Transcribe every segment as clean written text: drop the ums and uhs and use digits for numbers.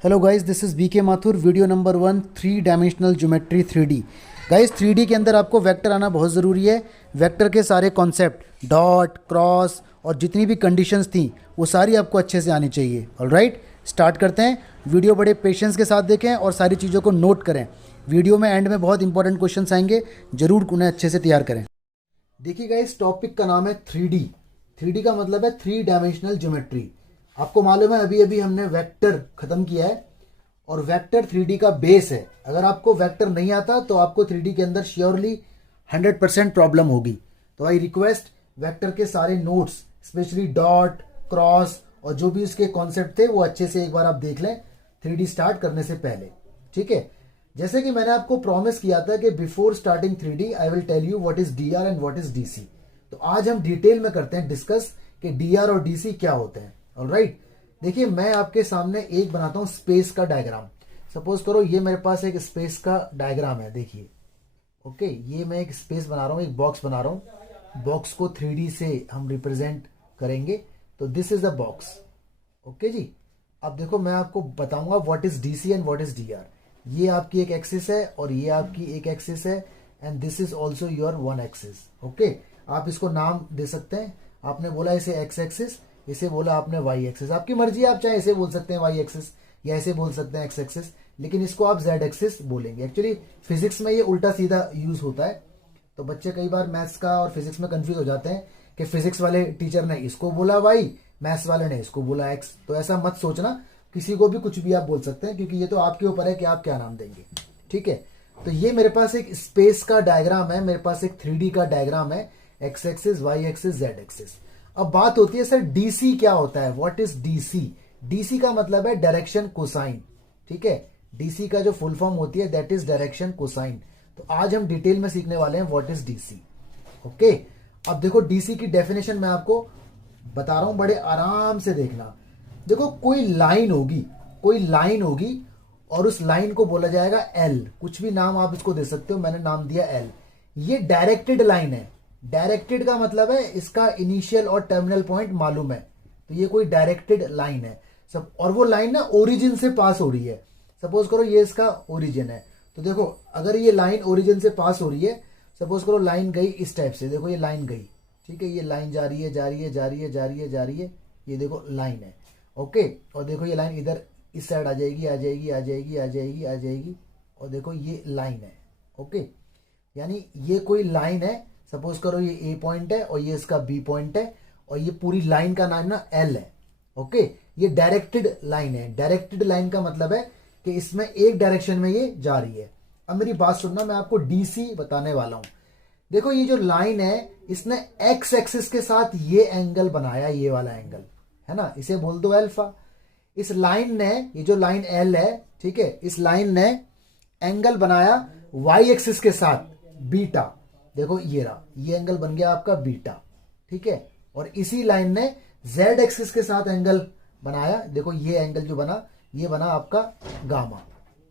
Hello guys, this is BK Mathur. Video number 1, 3 dimensional geometry 3D। Guys 3D के अंदर आपको vector आना बहुत ज़रूरी है। वेक्टर के सारे कॉन्सेप्ट, डॉट, क्रॉस और जितनी भी कंडीशंस थी वो सारी आपको अच्छे से आनी चाहिए। ऑलराइट, स्टार्ट करते हैं। वीडियो बड़े पेशेंस के साथ देखें और सारी चीज़ों को नोट करें। वीडियो में एंड में बहुत इंपॉर्टेंट क्वेश्चन आएंगे, ज़रूर उन्हें अच्छे से तैयार करें। देखिए गाइस, टॉपिक का नाम है 3D। 3D का मतलब है 3 डायमेंशनल ज्योमेट्री। आपको मालूम है अभी अभी हमने वेक्टर खत्म किया है और वेक्टर 3D का बेस है। अगर आपको वेक्टर नहीं आता तो आपको 3D के अंदर श्योरली 100% प्रॉब्लम होगी। तो आई रिक्वेस्ट, वेक्टर के सारे नोट्स, स्पेशली डॉट, क्रॉस और जो भी उसके कॉन्सेप्ट थे वो अच्छे से एक बार आप देख लें 3D स्टार्ट करने से पहले। ठीक है, जैसे कि मैंने आपको प्रॉमिस किया था कि before starting 3D I will tell you what is DR and what is DC। तो आज हम डिटेल में करते हैं डिस्कस कि DR और DC क्या होते हैं। ऑलराइट, देखिए मैं आपके सामने एक बनाता हूं स्पेस का डायग्राम। सपोज करो ये मेरे पास एक स्पेस का डायग्राम है। देखिए, ओके, ये मैं एक स्पेस बना रहा हूं, एक बॉक्स बना रहा हूं। बॉक्स को 3D से हम रिप्रेजेंट करेंगे। तो this is the box. Okay जी, अब देखो मैं आपको बताऊंगा what is DC and what is DR। ये आपकी एक एक्सिस है और ये आपकी एक एक्सिस है and this is also your one axis. Okay, आप इसको नाम दे सकते हैं। आपने बोला इसे एक्स एक्सिस, इसे बोला आपने वाई एक्सिस। आपकी मर्जी है, आप चाहे इसे बोल सकते हैं वाई एक्सिस या ऐसे बोल सकते हैं एक्स एक्सिस, लेकिन इसको आप जेड एक्सिस बोलेंगे। एक्चुअली फिजिक्स में ये उल्टा सीधा यूज होता है, तो बच्चे कई बार मैथ्स का और फिजिक्स में कंफ्यूज हो जाते हैं कि फिजिक्स वाले टीचर ने इसको बोला वाई, मैथ्स वाले ने इसको बोला एक्स। तो ऐसा मत सोचना, किसी को भी कुछ भी आप बोल सकते हैं, क्योंकि ये तो आपके ऊपर है कि आप क्या नाम देंगे। ठीक है, तो ये मेरे पास एक स्पेस का डायग्राम है, मेरे पास एक 3D का डायग्राम है, X axis, Y axis, Z axis. अब बात होती है सर DC क्या होता है, व्हाट इज DC। DC का मतलब है डायरेक्शन कोसाइन। ठीक है, DC का जो फुल फॉर्म होती है दैट इज डायरेक्शन कोसाइन। तो आज हम डिटेल में सीखने वाले हैं व्हाट इज DC। ओके, अब देखो DC की डेफिनेशन मैं आपको बता रहा हूं, बड़े आराम से देखना। देखो कोई लाइन होगी, कोई लाइन होगी और उस लाइन को बोला जाएगा L। कुछ भी नाम आप इसको दे सकते हो, मैंने नाम दिया L। ये डायरेक्टेड लाइन है। डायरेक्टेड का मतलब है इसका इनिशियल और टर्मिनल पॉइंट मालूम है, तो ये कोई डायरेक्टेड लाइन है सब। और वो लाइन ना ओरिजिन से पास हो रही है। सपोज करो ये इसका ओरिजिन है, तो देखो अगर ये लाइन ओरिजिन से पास हो रही है, सपोज करो लाइन गई इस टाइप से, देखो ये लाइन गई। ठीक है, ये लाइन जा रही है, जा रही है, जा रही है, जा रही है, जा रही है, ये देखो लाइन है। ओके, और देखो ये लाइन इधर इस साइड आ जाएगी, आ जाएगी, आ जाएगी, आ जाएगी, आ जाएगी, और देखो ये लाइन है। ओके, यानी ये कोई लाइन है। सपोज करो ये A पॉइंट है और ये इसका B पॉइंट है और ये पूरी लाइन का नाम ना L है। ओके, ये डायरेक्टेड लाइन है। डायरेक्टेड लाइन का मतलब है कि इसमें एक डायरेक्शन में ये जा रही है। अब मेरी बात सुनना, मैं आपको DC बताने वाला हूं। देखो ये जो लाइन है, इसने एक्स एक्सिस के साथ ये एंगल बनाया, ये वाला एंगल है ना, इसे बोल दो अल्फा। इस लाइन ने, ये जो लाइन L है, ठीक है, इस लाइन ने एंगल बनाया वाई एक्सिस के साथ बीटा। देखो ये रहा, ये एंगल बन गया आपका बीटा। ठीक है, और इसी लाइन ने जेड एक्सिस के साथ एंगल बनाया। देखो ये एंगल जो बना, ये बना आपका गामा।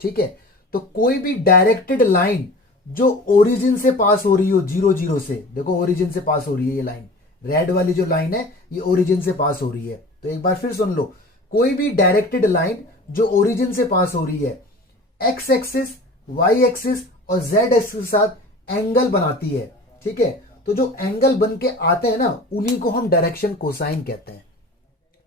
ठीक है, तो कोई भी डायरेक्टेड लाइन जो ओरिजिन से पास हो रही हो, 0 0 से, देखो ओरिजिन से पास हो रही है ये लाइन, रेड वाली जो लाइन है ये ओरिजिन से पास हो रही है। तो एक बार फिर सुन लो, कोई भी डायरेक्टेड लाइन जो ओरिजिन से पास हो रही है, एक्स एक्सिस, वाई एक्सिस और जेड एक्सिस के साथ एंगल बनाती है। ठीक है, तो जो एंगल बन के आते हैं ना, उन्हीं को हम डायरेक्शन कोसाइन कहते हैं।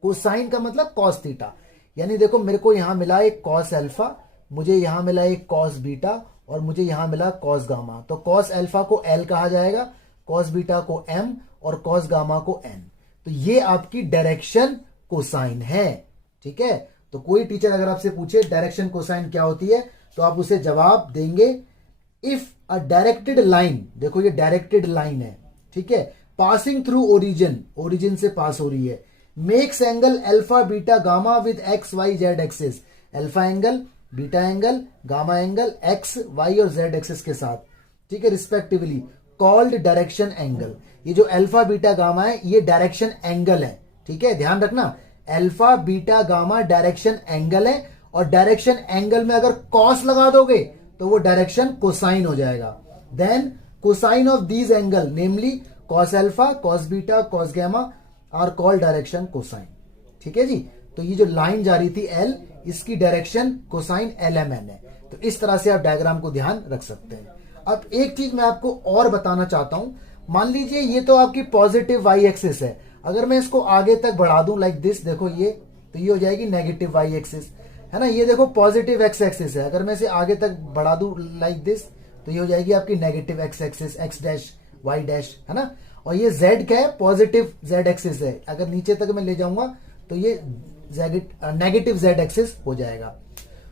कोसाइन का मतलब कॉस थीटा। यानी देखो मेरे को यहां मिला एक कॉस अल्फा, मुझे यहां मिला एक कॉस बीटा और मुझे यहां मिला कॉस गामा। तो कॉस अल्फा को L कहा जाएगा, कॉस बीटा को M और कॉस गामा को N। तो ये आपकी डायरेक्शन कोसाइन है। ठीक है, तो कोई टीचर अगर आपसे पूछे डायरेक्शन कोसाइन क्या होती है, तो आप उसे जवाब देंगे, इफ अ डायरेक्टेड लाइन, देखो ये डायरेक्टेड लाइन है, ठीक है, पासिंग थ्रू ओरिजिन, ओरिजिन से पास हो रही है, makes angle alpha beta gamma with X Y Z axis. Alpha angle, beta angle, gamma angle X Y और जेड एक्सिस के साथ, ठीक है, रिस्पेक्टिवली कॉल्ड डायरेक्शन एंगल। ये जो अल्फा बीटा गामा है ये डायरेक्शन एंगल है। ठीक है, ध्यान रखना, alpha beta gamma direction angle है और डायरेक्शन एंगल में अगर कॉस लगा दोगे तो वो डायरेक्शन कोसाइन हो जाएगा। Then cosine of these angle namely cos alpha, cos beta, cos gamma are called direction cosine. ठीक है जी, तो ये जो लाइन जा रही थी L, इसकी डायरेक्शन कोसाइन LMN है। तो इस तरह से आप डायग्राम को ध्यान रख सकते हैं। अब एक चीज मैं आपको और बताना चाहता हूं, मान लीजिए ये तो आपकी पॉजिटिव y एक्सिस है, अगर मैं इसको आगे तक बढ़ा दूं लाइक दिस, देखो ये, तो ये हो जाएगी नेगेटिव y एक्सिस, है ना। ये देखो पॉजिटिव x एक्सिस है, अगर मैं इसे आगे तक बढ़ा दूं लाइक दिस, तो ये हो जाएगी आपकी negative x axis, x dash y dash, है ना। और ये z क्या है, पॉजिटिव z एक्सिस है, अगर नीचे तक मैं ले जाऊंगा तो ये नेगेटिव z एक्सिस हो जाएगा।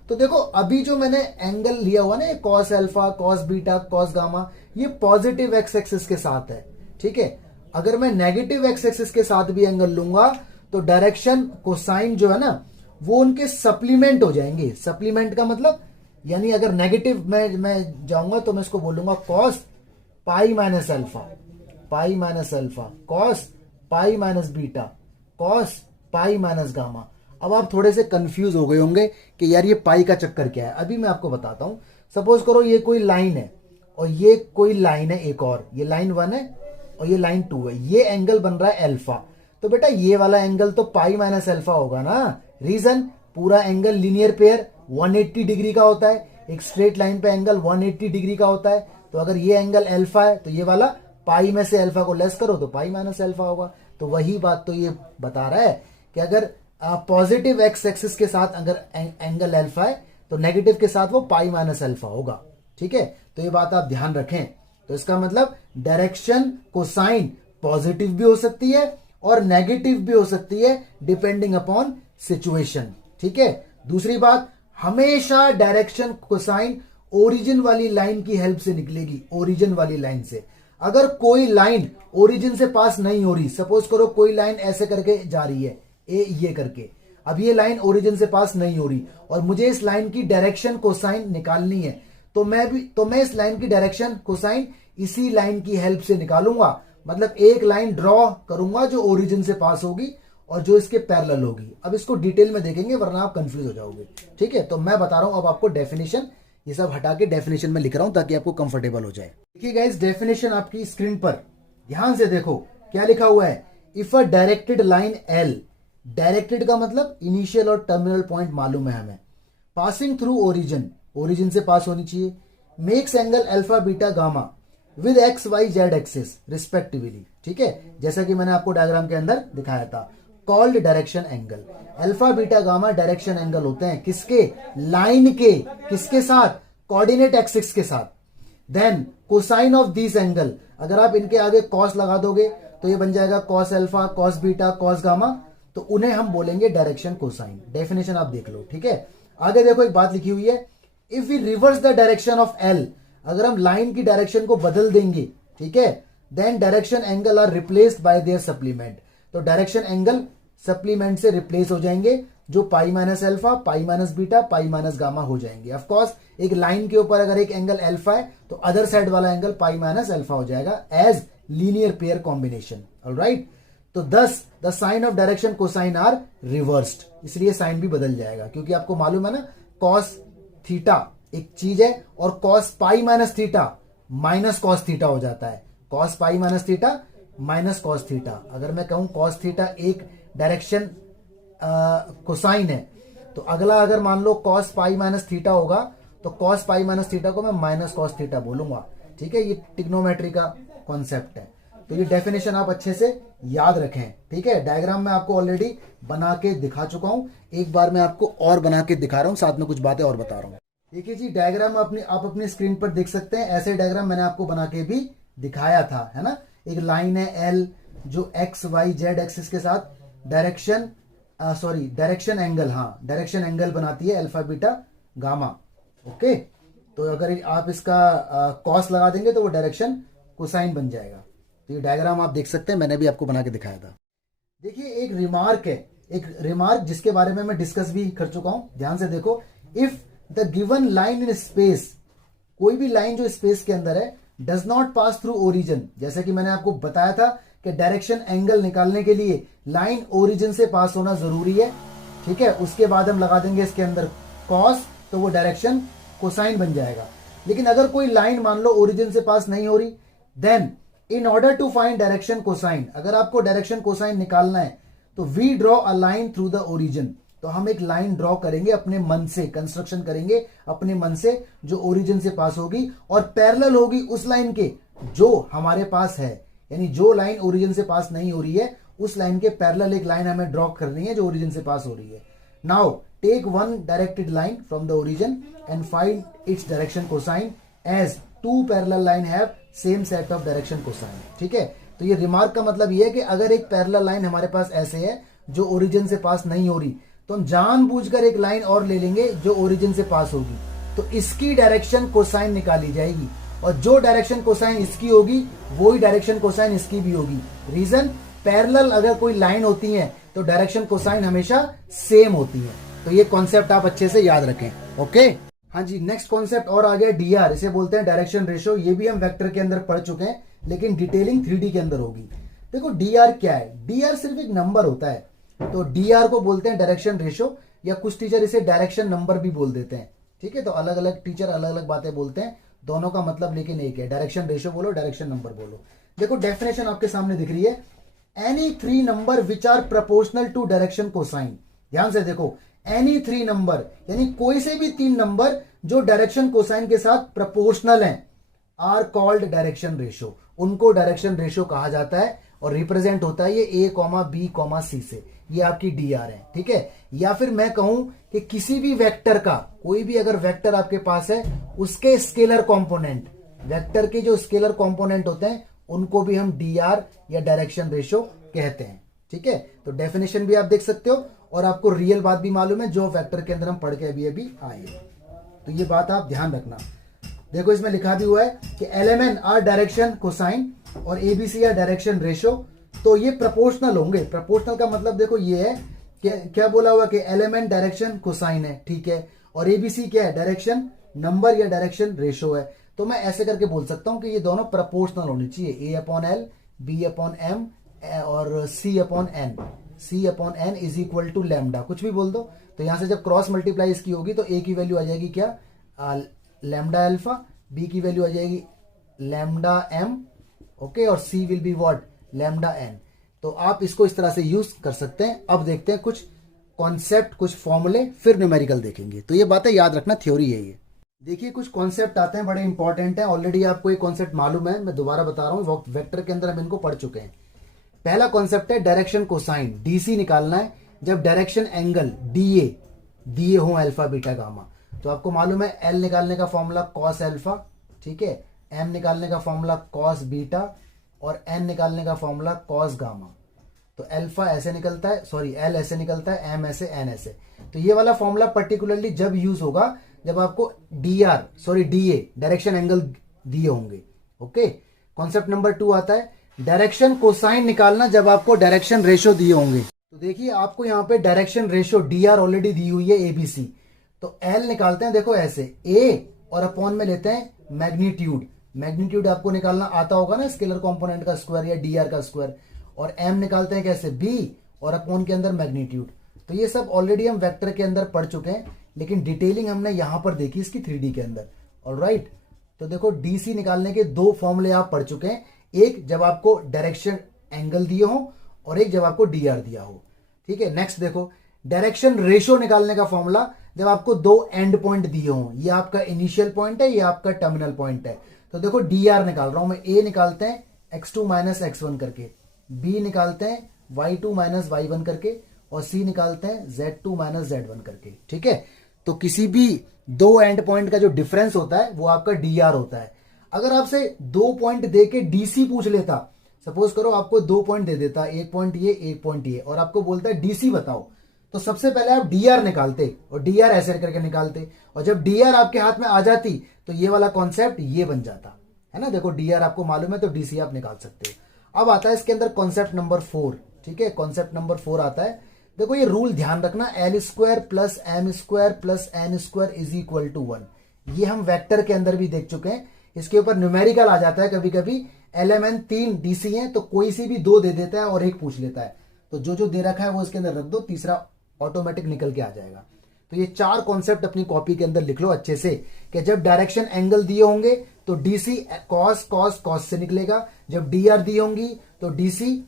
तो देखो अभी जो मैंने एंगल लिया हुआ ना, cos alpha, cos beta, cos gamma, ये पॉजिटिव x एक्सिस के साथ है, ठीक है। अगर मैं नेगेटिव x एक्सिस के साथ भी एंगल लूंगा तो डायरेक्शन कोसाइन जो है ना वो उनके सप्लीमेंट हो जाएंगे। सप्लीमेंट का मतलब यानी अगर नेगेटिव मैं जाऊंगा तो मैं इसको बोलूंगा cos pi minus alpha, pi minus alpha, cos pi minus beta, cos pi minus gamma. अब आप थोड़े से कंफ्यूज हो गए होंगे कि यार ये पाई का चक्कर क्या है। अभी मैं आपको बताता हूं। सपोज करो ये कोई लाइन है और ये कोई लाइन है एक और, ये लाइन 1 है और ये लाइन 2 है, ये एंगल बन रहा है अल्फा। तो बेटा ये वाला एंगल तो पाई माइनस अल्फा होगा ना। रीजन, पूरा एंगल लीनियर पेयर 180 डिग्री का होता है, एक स्ट्रेट लाइन पे एंगल 180 डिग्री का होता है। तो अगर ये एंगल अल्फा है तो ये वाला पाई में से अल्फा को लेस करो तो पाई माइनस अल्फा होगा। तो वही बात तो ये बता रहा है कि अगर पॉजिटिव एक्स एक्सिस के साथ अगर एंगल अल्फा है तो नेगेटिव के साथ वो पाई माइनस अल्फा होगा, ठीक है। तो ये बात आप ध्यान रखें। तो इसका मतलब डायरेक्शन कोसाइन पॉजिटिव भी हो सकती है और नेगेटिव भी हो सकती है डिपेंडिंग अपॉन सिचुएशन, ठीक है। दूसरी बात, हमेशा डायरेक्शन कोसाइन ओरिजिन वाली लाइन की हेल्प से निकलेगी, ओरिजिन वाली लाइन से। अगर कोई लाइन ओरिजिन से पास नहीं हो रही, सपोज करो कोई लाइन ऐसे करके जा रही है, ये करके, अब ये लाइन ओरिजिन से पास नहीं हो रही और मुझे इस लाइन की डायरेक्शन कोसाइन निकालनी है, तो मैं इस लाइन की डायरेक्शन कोसाइन इसी लाइन की हेल्प से निकालूंगा। मतलब एक लाइन ड्रॉ करूंगा जो ओरिजिन से पास होगी और जो इसके पैरेलल होगी। अब इसको डिटेल में देखेंगे वरना आप कंफ्यूज हो जाओगे, ठीक है। तो मैं बता रहा हूं अब आपको डेफिनेशन, ये सब हटा के डेफिनेशन में लिख रहा हूं ताकि आपको कंफर्टेबल हो जाए। देखिए गाइस, डेफिनेशन आपकी स्क्रीन पर ध्यान से देखो क्या लिखा हुआ है। If a directed line L, directed का मतलब इनिशियल और टर्मिनल पॉइंट मालूम है हमें, पासिंग थ्रू ओरिजिन, ओरिजिन से पास होनी चाहिए, makes angle alpha beta gamma with X Y Z axis respectively, ठीक है, जैसा कि मैंने आपको डायग्राम के अंदर दिखाया था, called direction angle. Alpha beta gamma direction angle होते हैं किसके, लाइन के, किसके साथ, कोऑर्डिनेट एक्सिस के साथ। Then cosine of this angle, अगर आप इनके आगे कॉस लगा दोगे तो ये बन जाएगा cos alpha, cos beta, cos gamma, तो उन्हें हम बोलेंगे डायरेक्शन कोसाइन। डेफिनेशन आप देख लो, ठीक है। आगे देखो एक बात लिखी हुई है, if we reverse the direction of L, अगर हम लाइन की डायरेक्शन को बदल देंगे, ठीक है, then direction angle are replaced by their supplement, तो डायरेक्शन एंगल सप्लीमेंट से रिप्लेस हो जाएंगे, जो pi minus alpha, pi minus beta, pi minus gamma हो जाएंगे। ऑफ कोर्स एक लाइन के ऊपर अगर एक एंगल अल्फा है तो अदर साइड वाला एंगल पाई माइनस अल्फा हो जाएगा as linear pair combination, alright. तो thus the sign of direction cosine are reversed, इसलिए साइन भी बदल जाएगा, क्योंकि आपको मालूम है ना कॉस थीटा एक चीज है और cos pi minus theta minus cos theta हो जाता है, cos pi minus theta minus cos theta. अगर मैं कहूं कॉस थीटा एक डायरेक्शन कोसाइन है तो अगला अगर मान लो कॉस पाई माइनस थीटा होगा तो कॉस पाई माइनस थीटा को मैं माइनस कॉस थीटा बोलूंगा, ठीक है। ये ट्रिग्नोमेट्री का कॉन्सेप्ट है। तो ये डेफिनेशन आप अच्छे से याद रखें, ठीक है। डायग्राम में आपको ऑलरेडी बना के दिखा चुका हूं, एक बार मैं आपको और बना के दिखा रहा हूं, साथ में कुछ बातें और बता रहा हूं। देखिए जी, डायग्राम आप अपनी स्क्रीन पर देख सकते हैं, ऐसे डायग्राम मैंने आपको बना के भी दिखाया था, है ना। एक लाइन है एल जो एक्स वाई जेड एक्सिस के साथ डायरेक्शन एंगल, हाँ डायरेक्शन एंगल बनाती है अल्फा बीटा गामा, ओके। तो अगर आप इसका कॉस लगा देंगे तो वो डायरेक्शन कोसाइन बन जाएगा। तो ये डायग्राम आप देख सकते हैं, मैंने भी आपको बना के दिखाया था। देखिए एक रिमार्क है, एक रिमार्क जिसके बारे में मैं डिस्कस भी कर चुका हूं, ध्यान से देखो। If the given line in space, कोई भी लाइन जो स्पेस के अंदर है, does not pass through origin, जैसे कि मैंने आपको बताया था कि डायरेक्शन एंगल निकालने के लिए लाइन ओरिजिन से पास होना जरूरी है, ठीक है। उसके बाद हम लगा देंगे इसके अंदर कॉस, तो वो डायरेक्शन कोसाइन बन जाएगा। लेकिन अगर कोई लाइन मान लो ओरिजिन से पास नहीं हो रही, then in order to find direction cosine, अगर आपको डायरेक्शन कोसाइन निकालना है तो we draw a line through the origin, तो हम एक लाइन ड्रॉ करेंगे अपने मन से, कंस्ट्रक्शन करेंगे अपने मन से जो ओरिजिन से पास होगी और पैरेलल होगी उस लाइन के जो हमारे पास है, यानी जो लाइन ओरिजिन से पास नहीं हो रही है उस लाइन के पैरेलल एक लाइन हमें ड्रॉ करनी है जो ओरिजिन से पास हो रही है। Now take one directed line from the origin and find its direction cosine as two parallel line have same set of direction cosine. ठीक है, तो ये रिमार्क का मतलब ये है कि अगर एक पैरेलल लाइन हमारे पास ऐसे है जो ओरिजिन से पास नहीं हो रही तो हम जानबूझकर एक लाइन और ले लेंगे जो ओरिजिन से पास होगी, तो इसकी डायरेक्शन कोसाइन निकाली जाएगी और जो डायरेक्शन कोसाइन इसकी होगी वही डायरेक्शन कोसाइन इसकी भी होगी। रीजन, पैरेलल अगर कोई लाइन होती है तो डायरेक्शन कोसाइन हमेशा सेम होती है। तो ये कॉन्सेप्ट आप अच्छे से याद रखें। ओके, हाँ जी, नेक्स्ट कॉन्सेप्ट और आ गया डीआर, इसे बोलते हैं डायरेक्शन रेशो। ये भी हम वेक्टर के अंदर पढ़ चुके हैं लेकिन डिटेलिंग 3D के अंदर होगी। देखो डीआर क्या है, डीआर सिर्फ एक नंबर होता है, तो डीआर को बोलते हैं डायरेक्शन रेशो या कुछ टीचर इसे डायरेक्शन नंबर भी बोल देते हैं। ठीक है, तो अलग अलग टीचर अलग अलग बातें बोलते हैं, दोनों का मतलब लेकिन एक है, डायरेक्शन रेशो बोलो डायरेक्शन नंबर बोलो। देखो डेफिनेशन आपके सामने दिख रही है, any three number which are proportional to direction cosine. ध्यान से देखो, एनी थ्री नंबर यानी कोई से भी तीन नंबर जो डायरेक्शन कोसाइन के साथ प्रोपोर्शनल हैं आर कॉल्ड डायरेक्शन रेशो, उनको डायरेक्शन रेशो कहा जाता है और रिप्रेजेंट होता है ये a, b, c से। ये आपकी डीआर है। ठीक है, या फिर मैं कहूं कि किसी भी वेक्टर का, कोई भी अगर वेक्टर आपके पास है उसके स्केलर कंपोनेंट, वेक्टर के जो स्केलर कंपोनेंट होते हैं उनको भी हम डीआर या डायरेक्शन रेशो कहते हैं। ठीक है, तो डेफिनेशन भी आप देख सकते हो और आपको रियल बात भी मालूम है जो वेक्टर के अंदर हम पढ़ के अभी अभी आए। तो ये बात आप ध्यान रखना। देखो इसमें लिखा भी हुआ है कि एलएमएन आर डायरेक्शन कोसाइन और एबीसी आर डायरेक्शन रेशो, तो ये प्रोपोर्शनल होंगे। प्रोपोर्शनल का मतलब देखो ये है कि क्या बोला हुआ कि एलएमएन डायरेक्शन कोसाइन है, ठीक है, और एबीसी क्या है, डायरेक्शन नंबर या डायरेक्शन रेशो है। तो मैं ऐसे करके बोल सकता हूं कि ये दोनों प्रोपोर्शनल होनी चाहिए, A/L, B/M और C/N। C/N is equal to lambda, कुछ भी बोल दो। तो यहां से जब क्रॉस मल्टीप्लाई इसकी होगी तो A की वैल्यू आ जाएगी क्या, लैम्डा अल्फा, B की वैल्यू आ जाएगी लैम्डा M, ओके, और C will be what, lambda N। तो आप इसको इस तरह से यूज कर सकते हैं। अब देखते हैं कुछ कॉन्सेप्ट, कुछ फॉर्मूले, फिर न्यूमेरिकल देखेंगे। तो ये बातें याद रखना, थ्योरी है ये। देखिए कुछ कॉन्सेप्ट आते हैं, बड़े इंपॉर्टेंट हैं। ऑलरेडी आपको ये कॉन्सेप्ट मालूम है, मैं दोबारा बता रहा हूँ, वेक्टर के अंदर हम इनको पढ़ चुके हैं। पहला कॉन्सेप्ट है डायरेक्शन कोसाइन, डीसी निकालना है जब डायरेक्शन एंगल डीए दिए हो अल्फा बीटा गामा। तो आपको मालूम है एल निकालने का फॉर्मूला कॉस अल्फा, ठीक है, एम निकालने का फॉर्मूला कॉस बीटा और एन निकालने का फॉर्मूला कॉस गामा। तो अल्फा ऐसे निकलता है, सॉरी एल ऐसे निकलता है, एम ऐसे, एन ऐसे। तो ये वाला फॉर्मूला पर्टिकुलरली जब यूज होगा जब आपको DR, sorry DA direction angle दिए होंगे। ओके, कॉन्सेप्ट नंबर 2 आता है डायरेक्शन कोसाइन निकालना जब आपको डायरेक्शन रेशो दिए होंगे। तो देखिए आपको यहाँ पे डायरेक्शन रेशो डीआर ऑलरेडी दी हुई है एबीसी, तो एल निकालते हैं, देखो ऐसे ए और अपॉन में लेते हैं मैग्नीट्यूड। मैग्नीट्यूड आपको निकालना आता होगा ना, स्केलर कंपोनेंट का स्क्वायर या डीआर का स्क्वायर। और एम निकालते हैं कैसे, बी और अपॉन के अंदर मैग्नीट्यूड। तो ये सब ऑलरेडी हम वेक्टर के अंदर पढ़ चुके हैं, लेकिन डिटेलिंग हमने यहां पर देखी इसकी 3D के अंदर। ऑलराइट, तो देखो डीसी निकालने के दो फॉर्मूले आप पढ़ चुके हैं, एक जब आपको डायरेक्शन एंगल दिए हो और एक जब आपको डीआर दिया हो। ठीक है, नेक्स्ट देखो डायरेक्शन रेशो निकालने का फॉर्मूला जब आपको दो एंड पॉइंट दिए हो, ये आपका इनिशियल पॉइंट है, ये आपका टर्मिनल पॉइंट है। तो देखो डीआर निकाल रहा हूं मैं, ए निकालते हैं x2 माइनस x1 करके, बी निकालते हैं y2 माइनस y1 करके और सी निकालते हैं z2 माइनस z1 करके। ठीक है, तो किसी भी दो एंड पॉइंट का जो डिफरेंस होता है वो आपका डीआर होता है। अगर आपसे दो पॉइंट दे के डीसी पूछ लेता, सपोज करो आपको दो पॉइंट दे देता, एक पॉइंट ये एक पॉइंट ये, और आपको बोलता है डीसी बताओ, तो सबसे पहले आप डीआर निकालते और डीआर ऐसे करके निकालते, और जब डीआर आपके हाथ में आ जाती तो ये वाला कॉन्सेप्ट ये बन जाता है ना। देखो डीआर आपको मालूम है तो डीसी आप निकाल सकते हो। अब आता है इसके अंदर कॉन्सेप्ट नंबर 4। ठीक है, कॉन्सेप्ट नंबर 4 आता है, देखो ये रूल ध्यान रखना, L square plus M square plus N square is equal to 1। ये हम वेक्टर के अंदर भी देख चुके हैं, इसके ऊपर न्यूमेरिकल आ जाता है कभी कभी। एलएमएन 3 डीसी है तो कोई सी भी दो दे देता है और एक पूछ लेता है, तो जो जो दे रखा है वो इसके अंदर रख दो, तीसरा ऑटोमेटिक निकल के आ जाएगा। तो ये चार कॉन्सेप्ट अपनी कॉपी के अंदर लिख लो अच्छे से, कि जब डायरेक्शन एंगल दिए होंगे तो डीसी कॉस कॉस कॉस से निकलेगा, जब डीआर दी होंगी तो DC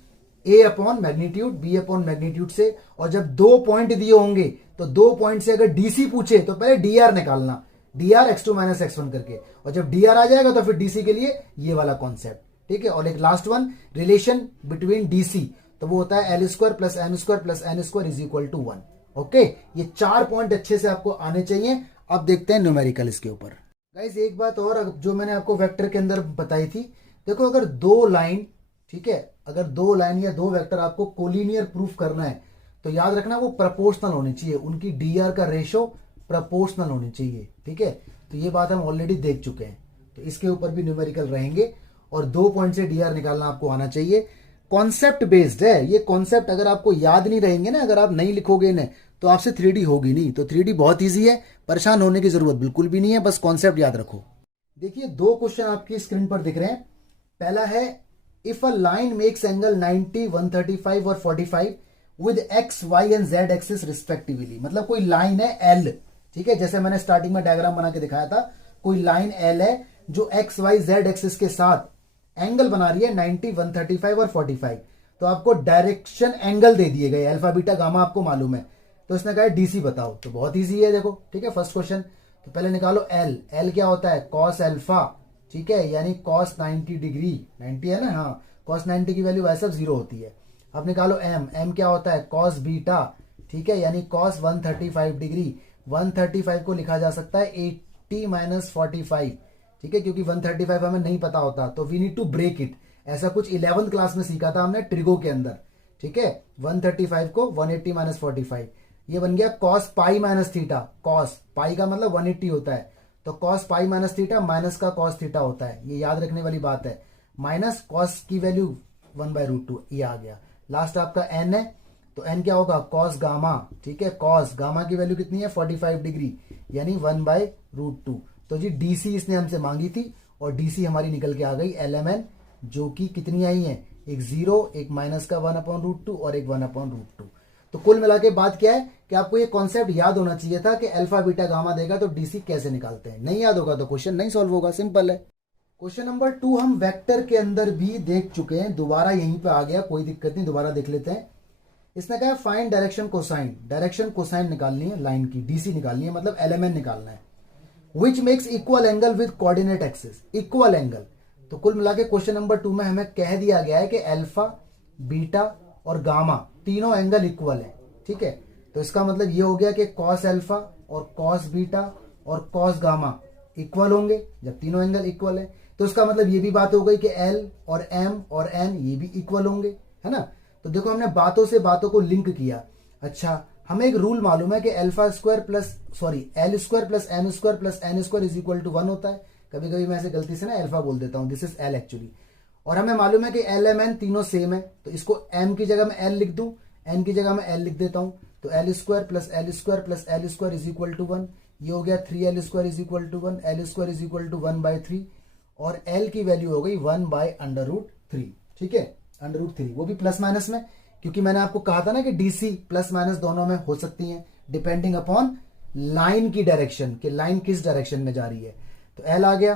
A upon magnitude, B upon magnitude से। और जब 2 पॉइंट दिए होंगे तो 2 पॉइंट से अगर डीसी पूछे तो पहले डीआर निकालना, डीआर x2 माइनस x1 करके, और जब डीआर आ जाएगा तो फिर डीसी के लिए ये वाला कॉन्सेप्ट, ठीक है। और एक last one, relation between DC, तो वो होता है L² plus M² plus N² is equal to 1। Okay, ये 4 पॉइंट अच्छे से आपको आने चाहिए। अब देखते हैं न्यूमेरिकल इसके ऊपर। गाइस एक बात और जो मैंने आपको वेक्टर के अंदर बताई थी, देखो अगर 2 लाइन, ठीक है, अगर 2 लाइन या 2 वेक्टर आपको कोलिनियर प्रूफ करना है तो याद रखना वो प्रोपोर्शनल होनी चाहिए, उनकी डीआर का रेशो प्रोपोर्शनल होनी चाहिए, ठीक है। तो ये बात हम ऑलरेडी देख चुके हैं, तो इसके ऊपर भी न्यूमेरिकल रहेंगे और 2 पॉइंट से डीआर निकालना आपको आना चाहिए। कॉन्सेप्ट बेस्ड है ये कॉन्सेप्ट, अगर आपको याद नहीं रहेंगे ना, अगर आप नहीं लिखोगे ना तो आपसे 3D होगी नहीं। तो 3D बहुत ईजी है, परेशान होने की जरूरत बिल्कुल भी नहीं है, बस कॉन्सेप्ट याद रखो। देखिए 2 क्वेश्चन आपकी स्क्रीन पर दिख रहे हैं। पहला है if a line makes angle 90, 135 और 45 with X, Y and Z axis respectively. मतलब कोई लाइन है एल, ठीक है, जैसे मैंने स्टार्टिंग में डायग्राम बना के दिखाया था, कोई लाइन एल है जो एक्स वाई जेड एक्सिस के साथ एंगल बना रही है 90, 135 और 45। तो आपको डायरेक्शन एंगल दे दिए गए, अल्फा बीटा गामा आपको मालूम है, तो इसने कहा डीसी बताओ। तो बहुत ईजी है, देखो, ठीक है। फर्स्ट क्वेश्चन, तो पहले निकालो एल। एल क्या होता है? कॉस अल्फा, ठीक है, यानी कॉस 90 डिग्री, 90 है ना, हाँ, कॉस 90 की वैल्यू वैसे 0 होती है। अब निकालो एम। एम क्या होता है? कॉस बीटा, ठीक है, यानी कॉस 135 डिग्री। 135 को लिखा जा सकता है 80 माइनस 45, ठीक है, क्योंकि 135 हमें नहीं पता होता, तो we need to break it. ऐसा कुछ 11th क्लास में सीखा था हमने ट्रिगो के अंदर, ठीक है। 135 को 180 माइनस 45, ये बन गया cos pi minus theta. Cos pi का मतलब 180 होता है, तो cos pi minus theta minus का कॉस थीटा होता है, ये याद रखने वाली बात है। माइनस कॉस की वैल्यू 1/√2, ये आ गया। लास्ट आपका एन है, तो एन क्या होगा? कॉस गामा, ठीक है, कॉस गामा की वैल्यू कितनी है? 45 डिग्री, यानी 1/√2। तो जी डीसी इसने हमसे मांगी थी और डीसी हमारी निकल के आ गई LMN, जो कि कितनी आई है? एक 0, एक माइनस का 1/√2 और एक 1/√2। तो कुल मिला के बात क्या है कि आपको ये कॉन्सेप्ट याद होना चाहिए था कि अल्फा बीटा गामा देगा तो डीसी कैसे निकालते हैं। नहीं याद होगा तो क्वेश्चन नहीं सॉल्व होगा, सिंपल है। क्वेश्चन नंबर 2 हम वेक्टर के अंदर भी देख चुके हैं, दोबारा यहीं पे आ गया, कोई दिक्कत नहीं, दोबारा देख लेते हैं। इसने कहा find direction cosine. Direction cosine निकालनी है लाइन की, डीसी निकालनी है, मतलब LMN निकालना है। Which makes equal angle with coordinate axis. Equal angle, तो कुल मिला के क्वेश्चन नंबर 2 में हमें कह दिया गया है कि अल्फा, बीटा और गामा तीनों एंगल इक्वल है, ठीक है। तो इसका मतलब ये हो गया कि कॉस अल्फा और कॉस बीटा और कॉस गामा इक्वल होंगे जब तीनों एंगल इक्वल है। तो इसका मतलब ये भी बात हो गई कि L और M और N ये भी इक्वल होंगे, है ना। तो देखो हमने बातों से बातों को लिंक किया। अच्छा, हमें एक रूल मालूम है कि L² plus M² plus N² is equal to 1 होता है। कभी कभी मैं ऐसे गलती से ना अल्फा बोल देता हूं, दिस इज L एक्चुअली। और हमें मालूम है कि LMN तीनों सेम है, तो इसको M की जगह में L लिख दूं, N की जगह में L लिख देता हूं, तो L² plus L² is equal to 1। ये हो गया 3L² is equal to 1, L² is equal to 1/3 और L की वैल्यू हो गई 1/√3, ठीक है, √3, वो भी प्लस माइनस में, क्योंकि मैंने आपको कहा था ना कि डीसी प्लस माइनस दोनों में हो सकती हैं डिपेंडिंग अपॉन लाइन की डायरेक्शन, कि लाइन किस डायरेक्शन में जा रही है। तो L आ गया,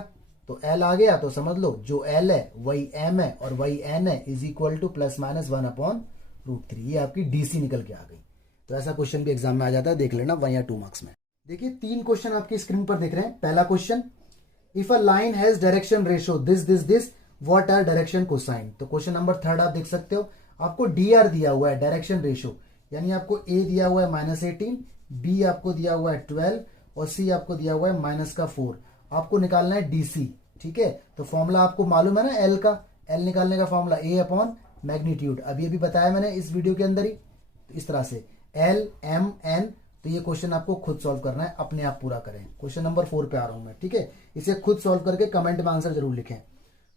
तो L आ गया तो समझ लो जो L है वही M है और वही N है, is equal two plus minus 1/√3। ये आपकी डीसी निकल के आ गई। तो ऐसा क्वेश्चन भी एग्जाम में आ जाता है, देख लेना 1 या 2 मार्क्स में। देखिए 3 क्वेश्चन आपकी स्क्रीन पर दिख रहे हैं। पहला question, if a line has direction ratio this what are direction cosine. तो क्वेश्चन नंबर 3 आप देख सकते हो, आपको DR दिया हुआ है, डायरेक्शन रेशो, यानी आपको A दिया हुआ है -18, B आपको दिया हुआ है 12 और C आपको दिया हुआ है -4। आपको निकालना है डीसी, ठीक है। तो फॉर्मूला आपको मालूम है ना L का, L निकालने का फॉर्मूला A अपॉन मैग्नीट्यूड, अभी अभी बताया मैंने इस वीडियो के अंदर ही। तो इस तरह से L M N। तो ये क्वेश्चन आपको खुद सॉल्व करना है, अपने आप पूरा करें। क्वेश्चन नंबर 4 पे आ रहा हूं मैं, ठीक है, इसे खुद सॉल्व करके कमेंट में आंसर जरूर लिखें।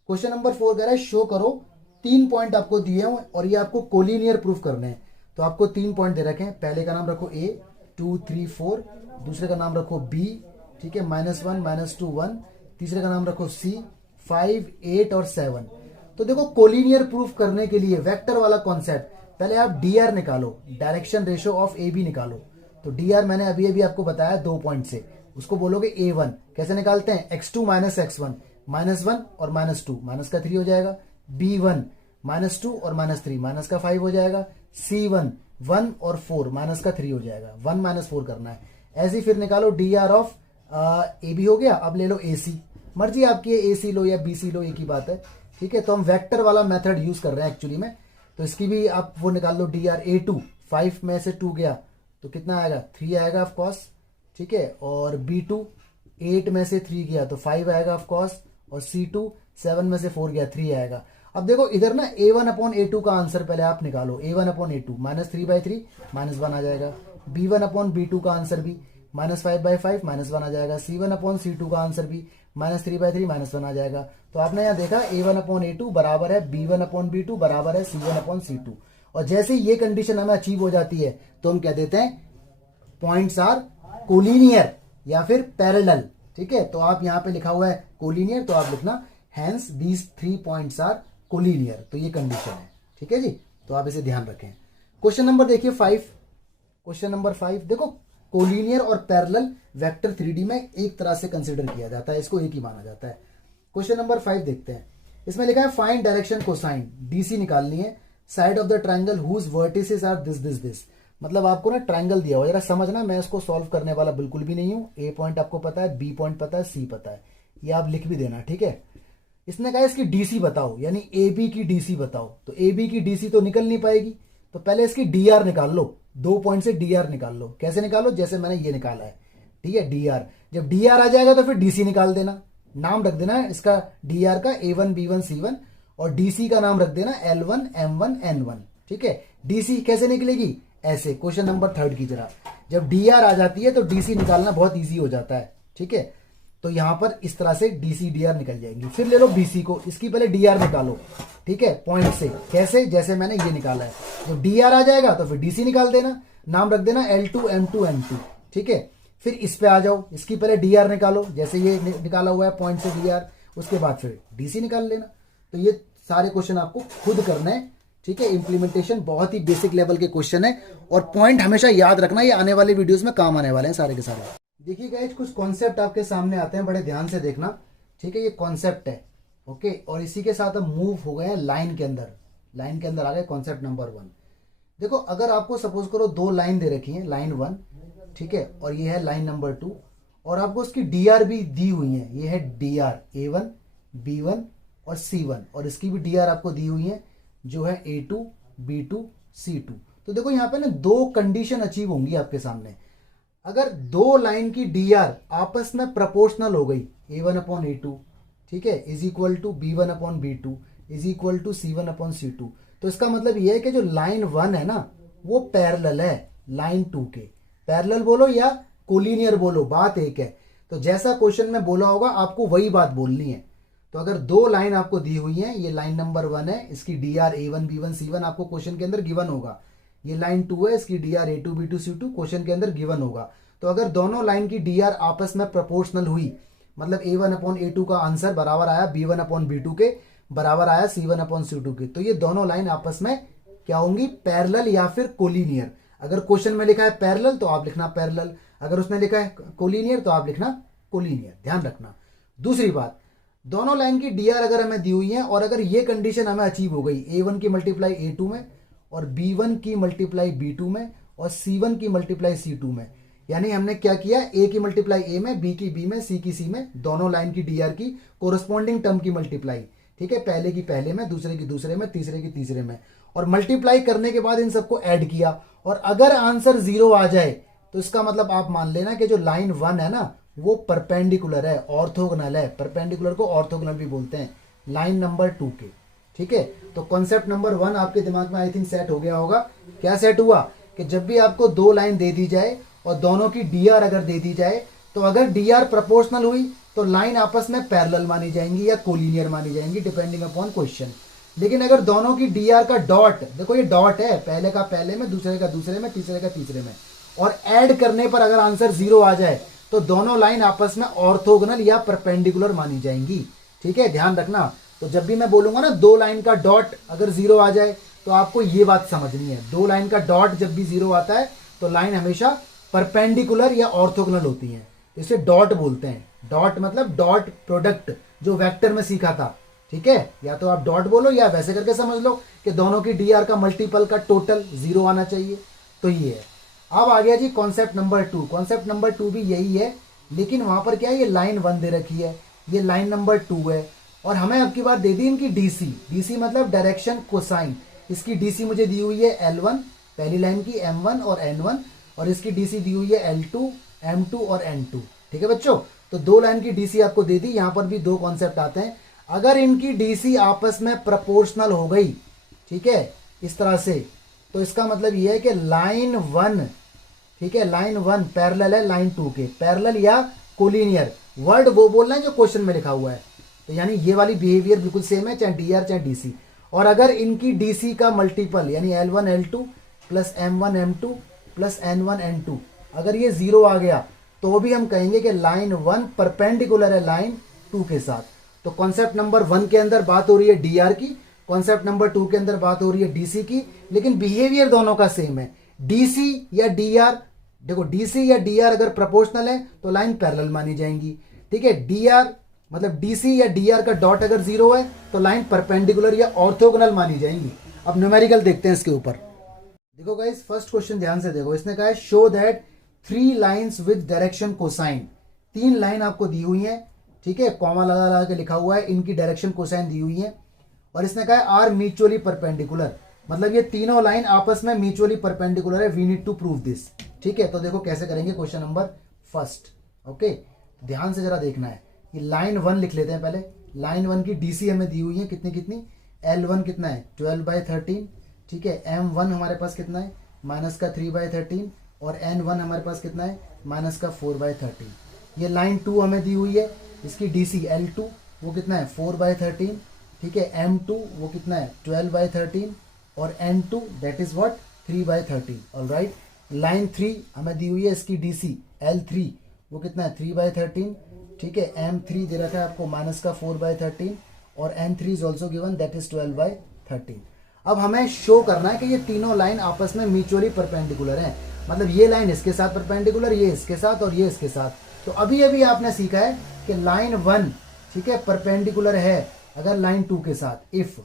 क्वेश्चन नंबर 4 कह रहा है शो करो, 3 पॉइंट आपको दिए हैं और ये आपको कोलिनियर प्रूफ करने हैं। तो आपको 3 पॉइंट दे रखे हैं, पहले का नाम रखो A, 2 3 4, दूसरे का नाम रखो B, ठीक है, -1 -2 1, तीसरे का नाम रखो C, 5 8 और 7। तो देखो कोलिनियर प्रूफ करने के लिए वेक्टर वाला कॉन्सेप्ट, पहले आप DR निकालो, डायरेक्शन रेशो ऑफ AB निकालो। तो DR मैंने अभी अभी आपको बताया 2 पॉइंट से, उसको बोलोगे A1। कैसे निकालते हैं? x2 माइनस x1, -1 और -2, माइनस का 3 हो जाएगा। B1 -2 और -3 माइनस का 5 हो जाएगा। C1 1 और 4 माइनस का 3 हो जाएगा। 1 - 4 करना है। ऐसे ही फिर निकालो DR ऑफ AB हो गया। अब ले लो AC, मर्जी आपकी है, AC लो या BC लो, एक ही बात है। ठीक है, तो हम वेक्टर वाला मेथड यूज कर रहे हैं एक्चुअली में, तो इसकी भी आप वो निकाल लो। DR A2 5 में से 2 गया तो कितना आएगा, 3 आएगा ऑफ कोर्स। ठीक है, और B2 8 में से 3 गया तो 5 आएगा ऑफ कोर्स, और C2 7 में से 4 गया 3 आएगा। अब देखो इधर ना A1/A2 का आंसर पहले आप निकालो। A1/A2 -3/3 -1 आ जाएगा। B1/B2 का आंसर भी -5/5 -1 आ जाएगा। C1/C2 का आंसर भी -3/3 -1 आ जाएगा। तो आपने यहाँ देखा A1/A2 बराबर है B1/B2 बराबर है C1/C2। और जैसे ही ये कंडीशन हमें अचीव हो जाती है तो हम कह देते हैं पॉइंट्स आर कोलिनियर या फिर पैरेलल। ठीक है, तो आप यहाँ पे लिखा हुआ है कोलिनियर, तो आप लिखना hence these 3 points are collinear. तो ये कंडीशन है। ठीक है जी, तो आप इसे ध्यान रखें। क्वेश्चन नंबर देखिए 5। क्वेश्चन नंबर 5 देखो, कोलिनियर और पैरेलल वेक्टर 3D में एक तरह से कंसिडर किया जाता है, इसको एक ही माना जाता है। क्वेश्चन नंबर 5 देखते हैं। इसमें लिखा है फाइंड डायरेक्शन कोसाइन, DC निकालनी है, side of the triangle whose vertices are this this this. मतलब आपको ना ट्राइंगल दिया हुआ, जरा समझना, मैं इसको सॉल्व करने वाला बिल्कुल भी नहीं हूं। A पॉइंट आपको पता है, B पॉइंट पता है, C पता है, ये आप लिख भी देना। ठीक है, इसने कहा इसकी DC बताओ, यानी AB की DC बताओ। तो AB की DC तो निकल नहीं पाएगी, तो पहले इसकी DR निकाल लो। 2 पॉइंट से DR निकाल लो। कैसे निकालो, जैसे मैंने ये निकाला है। ठीक है, DR, जब DR आ जाएगा तो फिर DC निकाल देना। नाम रख देना इसका DR का A1 B1 C1, और DC का नाम रख देना L1 M1 N1। ठीक है, DC कैसे निकलेगी, ऐसे। क्वेश्चन नंबर 3 की जरा, जब DR आ जाती है तो DC निकालना बहुत ईजी हो जाता है। ठीक है, तो यहां पर इस तरह से DC DR निकल जाएंगी। फिर ले लो BC को, इसकी पहले DR निकालो। ठीक है, पॉइंट से, कैसे, जैसे मैंने ये निकाला है। जब DR आ जाएगा तो फिर DC निकाल देना, नाम रख देना L2 M2 N2। ठीक है, फिर इस पे आ जाओ, इसकी पहले DR निकालो, जैसे ये निकाला हुआ है पॉइंट से DR, उसके बाद फिर DC निकाल लेना। तो ये सारे क्वेश्चन आपको खुद करना है। ठीक है, इंप्लीमेंटेशन बहुत ही बेसिक लेवल के क्वेश्चन है, और पॉइंट हमेशा याद रखना, ये आने वाले वीडियोस में काम आने वाले हैं सारे के सारे। देखिए गाइस, कुछ कॉन्सेप्ट आपके सामने आते हैं, बड़े ध्यान से देखना। ठीक है, ये कॉन्सेप्ट है। ओके, और इसी के साथ हम मूव हो गए हैं लाइन के अंदर। लाइन के अंदर आ गए कॉन्सेप्ट नंबर 1। देखो, अगर आपको सपोज करो 2 लाइन दे रखी है, लाइन 1, ठीक है, और ये है लाइन नंबर 2, और आपको उसकी DR भी दी हुई है। ये है DR A1 B1 और C1, और इसकी भी DR आपको दी हुई है, जो है A2 B2 C2। तो देखो यहाँ पे ना 2 कंडीशन अचीव होंगी आपके सामने। अगर 2 लाइन की DR आपस में प्रोपोर्शनल हो गई, A1/A2, ठीक है, is equal to B1/B2 is equal to C1/C2, तो इसका मतलब यह है कि जो लाइन 1 है ना, वो पैरेलल है लाइन 2 के। पैरेलल बोलो या कोलिनियर बोलो, बात एक है। तो जैसा क्वेश्चन में बोला होगा आपको वही बात बोलनी है। तो अगर 2 लाइन आपको दी हुई है, ये लाइन नंबर 1 है, इसकी DR A1 B1 C1 आपको क्वेश्चन के अंदर गिवन होगा। ये लाइन 2 है, इसकी DR A2 B2 C2 question के अंदर गिवन होगा। तो अगर दोनों लाइन की DR आपस में प्रोपोर्शनल हुई, मतलब A1/A2 का आंसर बराबर आया B1/B2 के, बराबर आया C1/C2 के, तो ये दोनों लाइन आपस में क्या होंगी, पैरेलल या फिर कोलिनियर। अगर क्वेश्चन में लिखा है पैरेलल तो आप लिखना पैरेलल, अगर उसने लिखा है कोलिनियर तो आप लिखना कोलिनियर, ध्यान रखना। दूसरी बात, दोनों लाइन की DR अगर हमें दी हुई है, और अगर ये कंडीशन हमें अचीव हो गई, A1 की मल्टीप्लाई A2 में, और B1 की मल्टीप्लाई B2 में, और C1 की मल्टीप्लाई C2 में, यानी हमने क्या किया, A की मल्टीप्लाई A में, B की B में, C की C में, दोनों लाइन की DR की कोरस्पॉन्डिंग टर्म की मल्टीप्लाई। ठीक है, पहले की पहले में, दूसरे की दूसरे में, तीसरे की तीसरे में, और मल्टीप्लाई करने के बाद इन सबको ऐड किया। और अगर आंसर 0 आ जाए तो इसका मतलब आप मान लेना कि जो लाइन 1 है ना, वो परपेंडिकुलर है, ऑर्थोगोनल है। परपेंडिकुलर को ऑर्थोगोनल भी बोलते हैं, लाइन नंबर 2 के। ठीक है, तो कॉन्सेप्ट नंबर 1 आपके दिमाग में आई थिंक सेट हो गया होगा। क्या सेट हुआ कि जब भी आपको 2 लाइन दे दी जाए और दोनों की DR अगर दे दी जाए, तो अगर DR प्रोपोर्शनल हुई तो लाइन आपस में पैरेलल मानी जाएंगी या कोलिनियर मानी जाएंगी, डिपेंडिंग अपॉन क्वेश्चन। लेकिन अगर दोनों की DR का डॉट, देखो ये डॉट है, पहले का पहले में, दूसरे का दूसरे में, तीसरे का तीसरे में, और ऐड करने पर अगर आंसर 0 आ जाए तो दोनों लाइन आपस में ऑर्थोगोनल या परपेंडिकुलर मानी जाएंगी। ठीक है, ध्यान रखना। तो जब भी मैं बोलूंगा ना 2 लाइन का डॉट अगर 0 आ जाए, तो आपको ये बात समझनी है, 2 लाइन का डॉट जब भी 0 आता है तो लाइन हमेशा परपेंडिकुलर या ऑर्थोगोनल होती है, इसे डॉट बोलते हैं। डॉट मतलब डॉट प्रोडक्ट, जो वेक्टर में सीखा था, ठीक है, या तो आप डॉट बोलो या वैसे करके समझ लो कि दोनों की डी आर का मल्टीपल का टोटल 0 आना चाहिए। तो ये है। अब आ गया जी कॉन्सेप्ट नंबर 2। कॉन्सेप्ट नंबर 2 भी यही है, लेकिन वहाँ पर क्या है, ये लाइन 1 दे रखी है, ये लाइन नंबर 2 है, और हमें अब की बार दे दी इनकी डीसी। डीसी मतलब डायरेक्शन कोसाइन। इसकी डीसी मुझे दी हुई है L1 पहली लाइन की, M1 और N1, और इसकी डीसी दी हुई है L2, M2 और N2। ठीक है बच्चों, तो 2 लाइन की डीसी आपको दे दी। यहाँ पर भी 2 कॉन्सेप्ट आते हैं। अगर इनकी डीसी आपस में प्रोपोर्शनल हो गई, ठीक है, इस तरह से, तो इसका मतलब ये है कि लाइन 1, ठीक है, लाइन 1 पैरेलल है लाइन 2 के, पैरेलल या कोलिनियर, वर्ड वो बोलना है जो क्वेश्चन में लिखा हुआ है। तो यानी ये वाली बिहेवियर बिल्कुल सेम है, चाहे डी आर चाहे डीसी। और अगर इनकी डीसी का मल्टीपल यानी L1 L2 plus M1 M2 plus N1 N2 अगर ये 0 आ गया, तो भी हम कहेंगे कि लाइन 1 परपेंडिकुलर है लाइन 2 के साथ। तो कॉन्सेप्ट नंबर 1 के अंदर बात हो रही है डी आर की, कॉन्सेप्ट नंबर 2 के अंदर बात हो रही है डीसी की, लेकिन बिहेवियर दोनों का सेम है। डीसी या डी आर, देखो डीसी या डी आर अगर प्रोपोर्शनल है तो लाइन पैरेलल मानी जाएंगी। ठीक है, डी आर मतलब डीसी या डी आर का डॉट अगर 0 है तो लाइन परपेंडिकुलर या ऑर्थोगोनल मानी जाएंगी। अब न्यूमेरिकल देखते हैं इसके ऊपर। देखो गाइस, फर्स्ट क्वेश्चन ध्यान से देखो। इसने कहा है show that 3 lines with direction cosine. 3 line आपको दी हुई है, ठीक है, कॉमा लगा लगा के लिखा हुआ है, इनकी डायरेक्शन कोसाइन दी हुई है, और इसने कहा है आर म्यूचुअली परपेंडिकुलर, मतलब ये तीनों लाइन आपस में म्यूचुअली परपेंडिकुलर है। We need to prove this. ठीक है, तो देखो कैसे करेंगे। क्वेश्चन नंबर फर्स्ट, ओके, ध्यान से जरा देखना है। ये लाइन 1 लिख लेते हैं पहले। लाइन 1 की डीसी हमें दी हुई है कितनी कितनी, L1 कितना है 12/13, ठीक है, M1 हमारे पास कितना है माइनस का 3/13, और N1 हमारे पास कितना है माइनस का 4/13। ये लाइन 2 हमें दी हुई है, इसकी डीसी L2 वो कितना है 4/13, ठीक है, M2 वो कितना है 12/13, और N2 that is what 3/13। Alright, line 3 हमें दी हुई है, इसकी डीसी L3 वो कितना है 3/13, ठीक है, M3 दे रखा है आपको माइनस का 4/13, और N3 is also given that is 12/13। अब हमें शो करना है कि ये तीनों लाइन आपस में म्यूचुअली परपेंडिकुलर हैं, मतलब ये लाइन इसके साथ परपेंडिकुलर, ये इसके साथ, और ये इसके साथ। तो अभी अभी आपने सीखा है कि लाइन 1, ठीक है, परपेंडिकुलर है अगर लाइन 2 के साथ। इफ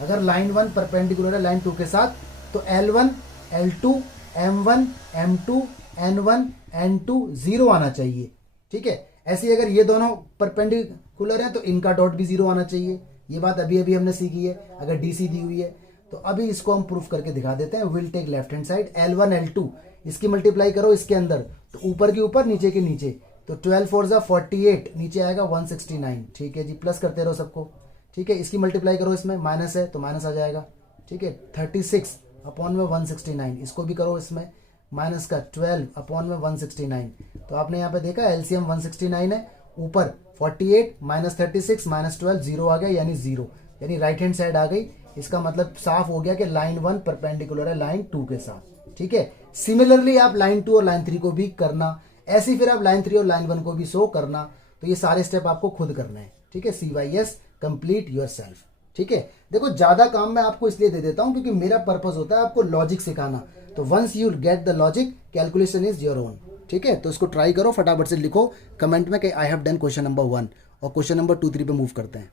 अगर लाइन 1 परपेंडिकुलर है लाइन 2 के साथ, तो L1 L2 M1 M2 N1 N2 0 आना चाहिए। ठीक है, ऐसे ही अगर ये दोनों परपेंडिकुलर हैं तो इनका डॉट भी 0 आना चाहिए। ये बात अभी अभी हमने सीखी है अगर डीसी दी हुई है। तो अभी इसको हम प्रूफ करके दिखा देते हैं। Will take left hand side, L1 L2 इसकी मल्टीप्लाई करो इसके अंदर, तो ऊपर के ऊपर नीचे के नीचे, तो 12 4 48, नीचे आएगा 169। ठीक है जी, प्लस करते रहो सबको। ठीक है, इसकी मल्टीप्लाई करो, इसमें माइनस है तो माइनस आ जाएगा। ठीक है, 36 अपॉन में 169, इसको भी करो इसमें माइनस का 12 अपॉन में 169। तो आपने यहाँ पे देखा एलसीएम 169 है, ऊपर 48 माइनस 36 माइनस 12 0 आ गया, यानी 0, यानी राइट हैंड साइड आ गई। इसका मतलब साफ हो गया कि लाइन 1 परपेंडिकुलर है लाइन 2 के साथ। ठीक है, सिमिलरली आप लाइन 2 और लाइन 3 को भी करना, ऐसे फिर आप लाइन 3 और लाइन 1 को भी शो करना। तो ये सारे स्टेप आपको खुद करने हैं। ठीक है, CYS कंप्लीट योरसेल्फ। ठीक है, देखो ज्यादा काम मैं आपको इसलिए दे देता हूं क्योंकि मेरा पर्पस होता है आपको लॉजिक सिखाना। तो once you get the logic, calculation is your own. ठीक है, तो इसको ट्राई करो, फटाफट से लिखो कमेंट में कि I have done question number 1, और क्वेश्चन नंबर 2 3 पे मूव करते हैं।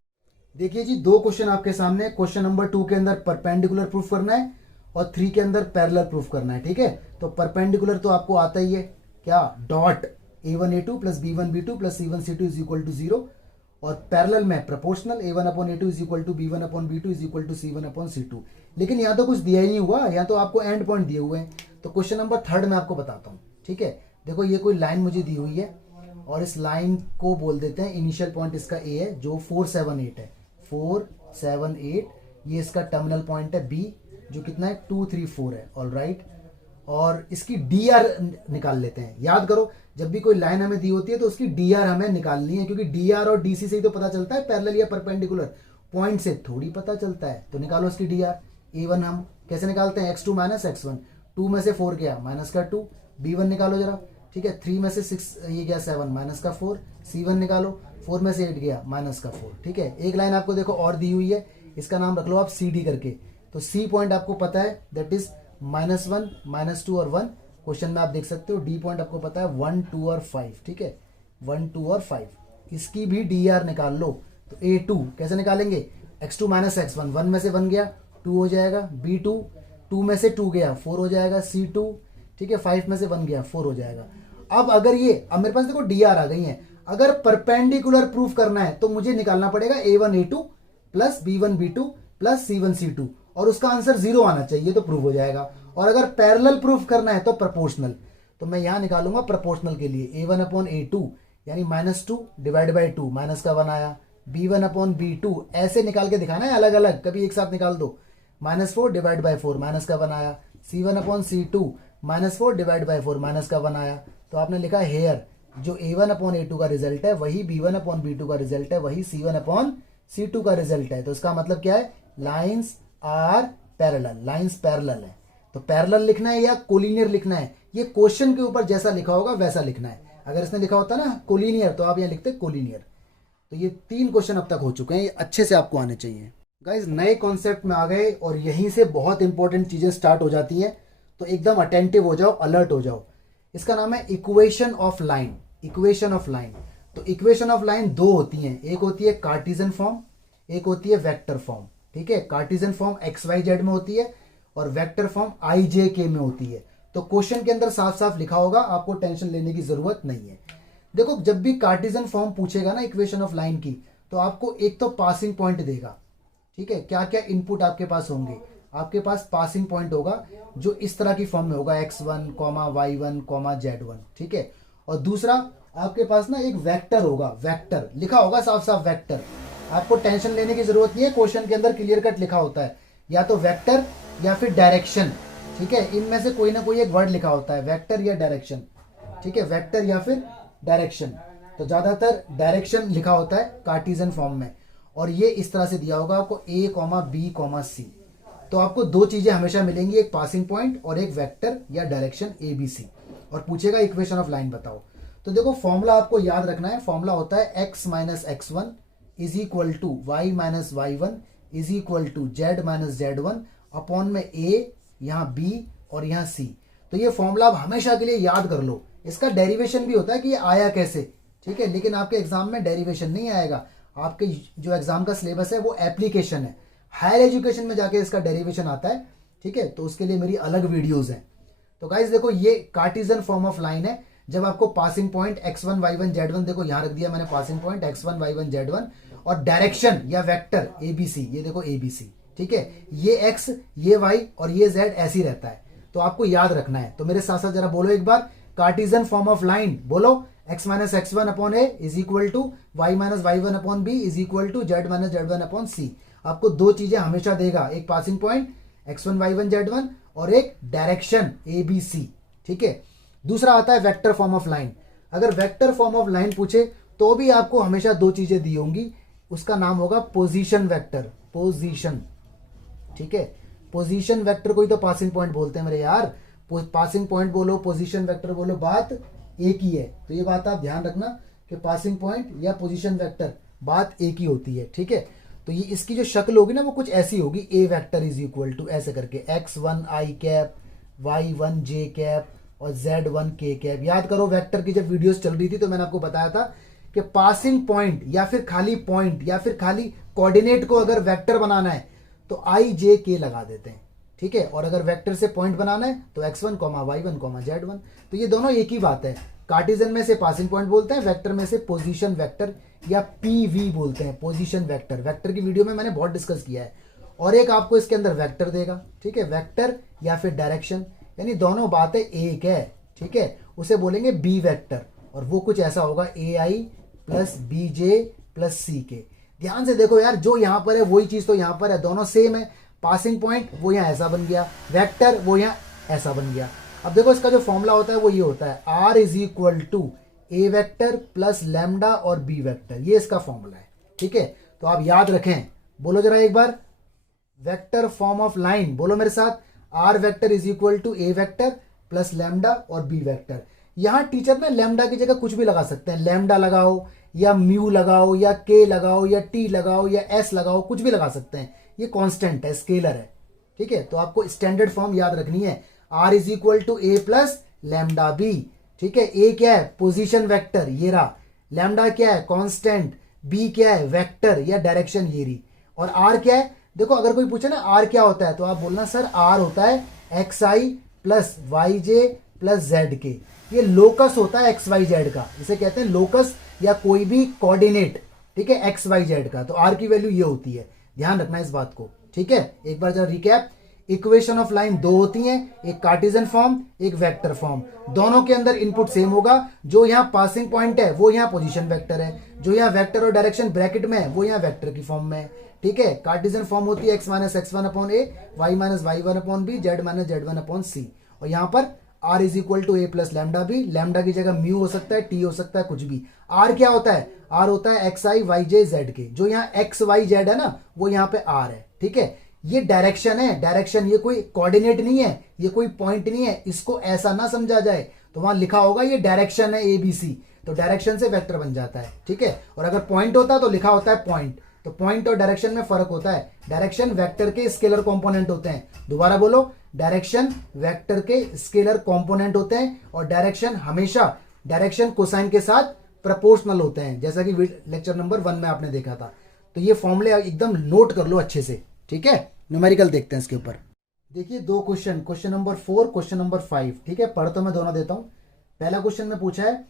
देखिए जी, 2 क्वेश्चन आपके सामने। क्वेश्चन नंबर 2 के अंदर परपेंडिकुलर प्रूफ करना है और 3 के अंदर पैरेलल प्रूफ करना है। ठीक है, तो परपेंडिकुलर तो आपको आता ही है, क्या, dot A1 A2 plus B1 B2 plus C1 C2 is equal to 0, और पैरेलल में proportional A1 upon A2 is equal to B1 upon B2 is equal to C1 upon C2। लेकिन यहाँ तो कुछ दिया ही नहीं हुआ, यहाँ तो आपको एंड पॉइंट दिए हुए हैं। तो क्वेश्चन नंबर 3 में आपको बताता हूँ। ठीक है, देखो ये कोई लाइन मुझे दी हुई है, और इस लाइन को बोल देते हैं इनिशियल पॉइंट इसका A है जो 478 है, 478। ये इसका टर्मिनल पॉइंट है B जो कितना है 2 3 4 है। ऑल राइट, और इसकी DR निकाल लेते हैं। याद करो, जब भी कोई लाइन हमें दी होती है तो उसकी DR हमें निकालनी है, क्योंकि DR और DC से ही तो पता चलता है पैरेलल या परपेंडिकुलर, पॉइंट से थोड़ी पता चलता है। तो निकालो इसकी DR। A1 हम कैसे निकालते हैं, x2 माइनस x1, 2 में से 4 गया माइनस का 2, B1 निकालो जरा। ठीक है, 3 में से 6 ये गया 7 माइनस का 4, C1 निकालो, 4 में से 8 गया माइनस का 4। ठीक है, एक लाइन आपको देखो और दी हुई है, इसका नाम रख लो आप CD करके। तो C पॉइंट आपको पता है दैट इज -1 -2 और 1। क्वेश्चन में आप देख सकते हो D पॉइंट आपको पता है 1 2 और 5। ठीक है, 1 2 और 5, इसकी भी DR निकाल लो। तो A2 कैसे निकालेंगे, x2 माइनस x1, 1 में से 1 गया 2 हो जाएगा, B2 2 में से 2 गया 4 हो जाएगा, C2 ठीक है 5 में से 1 गया 4 हो जाएगा। अब अगर ये, अब मेरे पास देखो dr आ गई है, अगर परपेंडिकुलर प्रूफ करना है तो मुझे निकालना पड़ेगा A1 A2 plus B1 B2 plus C1 C2 और उसका आंसर 0 आना चाहिए तो प्रूफ हो जाएगा। और अगर पैरेलल प्रूफ करना है तो प्रोपोर्शनल, तो मैं यहां निकालूंगा प्रोपोर्शनल के लिए A1 अपॉन A2 यानी -2 डिवाइड बाई 2 माइनस का 1 आया, B1 अपॉन B2 ऐसे निकाल के दिखाना है अलग अलग, कभी एक साथ निकाल दो, -4 डिवाइड बाई 4 माइनस का 1 आया, C1 upon C2 -4 divide by 4 minus का 1 आया। तो आपने लिखा हेयर जो A1 अपॉन A2 का रिजल्ट है वही B1 अपॉन B2 का रिजल्ट है, वही C1 अपॉन C2 का रिजल्ट है। तो इसका मतलब क्या है, lines are parallel, lines parallel है। तो पैरेलल लिखना है या कोलिनियर लिखना है, ये क्वेश्चन के ऊपर जैसा लिखा होगा वैसा लिखना है। अगर इसने लिखा होता ना कोलिनियर तो आप यहाँ लिखते कोलिनियर। तो ये 3 क्वेश्चन अब तक हो चुके हैं, ये अच्छे से आपको आने चाहिए। गाइज नए कॉन्सेप्ट में आ गए और यहीं से बहुत इंपॉर्टेंट चीजें स्टार्ट हो जाती हैं, तो एकदम अटेंटिव हो जाओ, अलर्ट हो जाओ। इसका नाम है equation of line, equation of line. तो इक्वेशन ऑफ लाइन 2 होती हैं, एक होती है कार्टेशियन फॉर्म, एक होती है वेक्टर फॉर्म। ठीक है, कार्टेशियन फॉर्म XYZ में होती है और वेक्टर फॉर्म IJK में होती है। तो क्वेश्चन के अंदर साफ साफ लिखा होगा, आपको टेंशन लेने की जरूरत नहीं है। देखो जब भी कार्टेशियन फॉर्म पूछेगा ना इक्वेशन ऑफ लाइन की, तो आपको एक तो पासिंग पॉइंट देगा। ठीक है, क्या क्या इनपुट आपके पास होंगे, आपके पास पासिंग पॉइंट होगा जो इस तरह की फॉर्म में होगा x1, y1, z1। ठीक है, और दूसरा आपके पास ना एक वेक्टर होगा, वेक्टर लिखा होगा साफ साफ वेक्टर। आपको टेंशन लेने की जरूरत नहीं है, क्वेश्चन के अंदर क्लियर कट लिखा होता है, या तो वेक्टर या फिर डायरेक्शन। ठीक है, इनमें से कोई ना कोई एक वर्ड लिखा होता है, वेक्टर या डायरेक्शन। ठीक है, वेक्टर या फिर डायरेक्शन, तो ज्यादातर डायरेक्शन लिखा होता है कार्टेशियन फॉर्म में। और ये इस तरह से दिया होगा आपको A, B, C। तो आपको 2 चीजें हमेशा मिलेंगी, एक पासिंग पॉइंट और एक वेक्टर या डायरेक्शन ABC। और पूछेगा इक्वेशन ऑफ लाइन बताओ। तो देखो फॉर्मूला आपको याद रखना है, फॉर्मूला होता है x minus x1 is equal to y minus y1 is equal to z minus z1 upon में A, यहाँ B और यहाँ C। तो ये फॉर्मूला आप हमेशा के लिए याद कर लो। इसका डेरिवेशन भी होता है कि ये आया कैसे। ठीक है, लेकिन आपके एग्जाम में डेरिवेशन नहीं आएगा, आपके जो एग्जाम का सिलेबस है वो एप्लीकेशन है। हायर एजुकेशन में जाके इसका डेरिवेशन आता है। ठीक है, तो उसके लिए मेरी अलग वीडियोस हैं। तो गाइज देखो ये कार्टेशियन फॉर्म ऑफ लाइन है, जब आपको passing point x1 y1 z1, देखो यहां रख दिया मैंने passing point x1 y1 z1, और डायरेक्शन या वेक्टर ABC, ये देखो ABC। ठीक है, ये x, ये y और ये z ऐसे ही रहता है, तो आपको याद रखना है। तो मेरे साथ साथ जरा बोलो एक बार, कार्टेशियन फॉर्म ऑफ लाइन बोलो, x minus x1 upon A is equal to y minus y1 upon B is equal to z minus z1 upon C। आपको 2 चीजें हमेशा देगा, एक passing point x1 y1 z1 और एक डायरेक्शन ABC। ठीक है, दूसरा आता है वेक्टर फॉर्म ऑफ लाइन। अगर वेक्टर फॉर्म ऑफ लाइन पूछे तो भी आपको हमेशा 2 चीजें दी होंगी, उसका नाम होगा पोजीशन वेक्टर, पोजीशन। ठीक है, पोजीशन वेक्टर को ही तो पासिंग पॉइंट बोलते हैं मेरे यार, पासिंग पॉइंट बोलो पोजीशन वेक्टर बोलो बात एक ही है। तो ये बात आप ध्यान रखना कि पासिंग पॉइंट या पोजीशन वेक्टर बात एक ही होती है। ठीक है, तो ये इसकी जो शक्ल होगी ना वो कुछ ऐसी होगी, A vector is equal to ऐसे करके x1 i cap, y1 j cap और z1 k कैप। याद करो वेक्टर की जब वीडियोस चल रही थी तो मैंने आपको बताया था कि पासिंग पॉइंट या फिर खाली पॉइंट या फिर खाली कोऑर्डिनेट को अगर वेक्टर बनाना है तो i j k लगा देते हैं। ठीक है, और अगर वेक्टर से पॉइंट बनाना है तो x1, y1, z1। तो ये दोनों एक ही बात है। कार्टेशियन में से पासिंग पॉइंट बोलते हैं, वेक्टर में से पोजीशन वेक्टर या PV बोलते हैं, पोजीशन वेक्टर। वेक्टर की वीडियो में मैंने बहुत डिस्कस किया है। और एक आपको इसके अंदर वेक्टर देगा। ठीक है, वेक्टर या फिर डायरेक्शन, यानी दोनों बातें एक है। ठीक है, उसे बोलेंगे B वेक्टर, और वो कुछ ऐसा होगा AI plus BJ plus CK। ध्यान से देखो यार, जो यहां पर है वही चीज तो यहां पर है, दोनों सेम है। पासिंग पॉइंट वो यहाँ ऐसा बन गया, वेक्टर वो यहाँ ऐसा बन गया। अब देखो इसका जो फॉर्मूला होता है वो ये होता है, R is equal to A vector plus lambda और B वेक्टर, ये इसका फॉर्मूला है। ठीक है, तो आप याद रखें, बोलो जरा एक बार, वेक्टर फॉर्म ऑफ लाइन बोलो मेरे साथ, R vector is equal to A vector plus lambda और B वेक्टर। यहां टीचर ने लैम्डा की जगह कुछ भी लगा सकते हैं, लैम्डा लगाओ या म्यू लगाओ या K लगाओ या T लगाओ या S लगाओ, कुछ भी लगा सकते हैं, ये कांस्टेंट है, स्केलर है। ठीक है, तो आपको स्टैंडर्ड फॉर्म याद रखनी है, R is equal to A plus lambda B। ठीक है, A क्या है, पोजीशन वेक्टर ये रहा, लैम्डा क्या है, कांस्टेंट, बी क्या है, वेक्टर या डायरेक्शन ये रही, और आर क्या है। देखो अगर कोई पूछे ना आर क्या होता है तो आप बोलना सर आर होता है एक्स आई प्लस वाई जे प्लस जेड के। ये लोकस होता है एक्स वाई जेड का, इसे कहते हैं लोकस या कोई भी कोऑर्डिनेट, ठीक है, एक्स वाई जेड का। तो आर की वैल्यू ये होती है, ध्यान रखना इस बात को, ठीक है। एक बार जरा रिकैप, इक्वेशन ऑफ लाइन दो होती हैं, एक कार्टेशियन फॉर्म एक वेक्टर फॉर्म। दोनों के अंदर इनपुट सेम होगा, जो यहाँ पासिंग पॉइंट है वो यहाँ पोजीशन वेक्टर है, जो यहाँ वेक्टर और डायरेक्शन ब्रैकेट में है वो यहाँ वेक्टर की फॉर्म में है, ठीक है। कार्टेशियन फॉर्म होती है X minus X one upon A, Y minus Y one upon B, Z minus Z one upon C. और यहाँ पर R is equal to A plus lambda B, lambda की जगह म्यू हो सकता है, टी हो सकता है, कुछ भी। आर क्या होता है, आर होता है एक्स आई वाई जे जेड के, जो यहाँ एक्स वाई जेड है ना वो यहाँ पे आर है, ठीक है। ये डायरेक्शन है, डायरेक्शन, ये कोई कोऑर्डिनेट नहीं है, ये कोई पॉइंट नहीं है, इसको ऐसा ना समझा जाए। तो वहां लिखा होगा ये डायरेक्शन है ए बी सी, तो डायरेक्शन से वेक्टर बन जाता है, ठीक है। और अगर पॉइंट होता तो लिखा होता है पॉइंट। तो पॉइंट और डायरेक्शन में फर्क होता है, डायरेक्शन वेक्टर के स्केलर कंपोनेंट होते हैं। दोबारा बोलो, डायरेक्शन वेक्टर के स्केलर कंपोनेंट होते हैं, और डायरेक्शन हमेशा डायरेक्शन कोसाइन के साथ प्रोपोर्शनल होते हैं, जैसा कि लेक्चर नंबर 1 में आपने देखा था। तो ये फॉर्मूले एकदम नोट कर लो अच्छे से, ठीक है। न्यूमेरिकल देखते हैं इसके ऊपर। देखिए दो question, question number 4, question number 5, ठीक है। पढ़ तो मैं दोनों देता हूं। पहला क्वेश्चन में पूछा है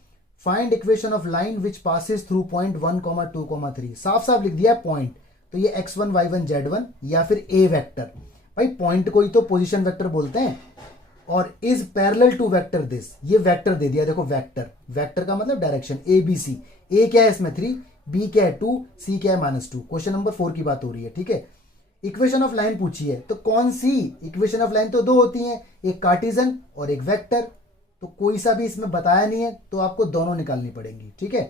find equation of line which passes through point 1, 2, 3। साफ साफ लिख दिया है पॉइंट, तो ये x1 y1 z1 या फिर ए वेक्टर। भाई पॉइंट को ही तो पोजीशन वेक्टर बोलते हैं। और is parallel to vector this, ये वेक्टर दे दिया, देखो वेक्टर, वेक्टर का मतलब डायरेक्शन ए बी सी। ए क्या है इसमें 3, बी क्या है 2, सी क्या है -2। क्वेश्चन नंबर 4 की बात हो रही है, ठीक है। इक्वेशन ऑफ लाइन पूछी है, तो कौन सी इक्वेशन ऑफ लाइन, तो दो होती हैं, एक कार्टेशियन और एक वेक्टर। तो कोई सा भी इसमें बताया नहीं है, तो आपको दोनों निकालनी पड़ेंगी, ठीक है।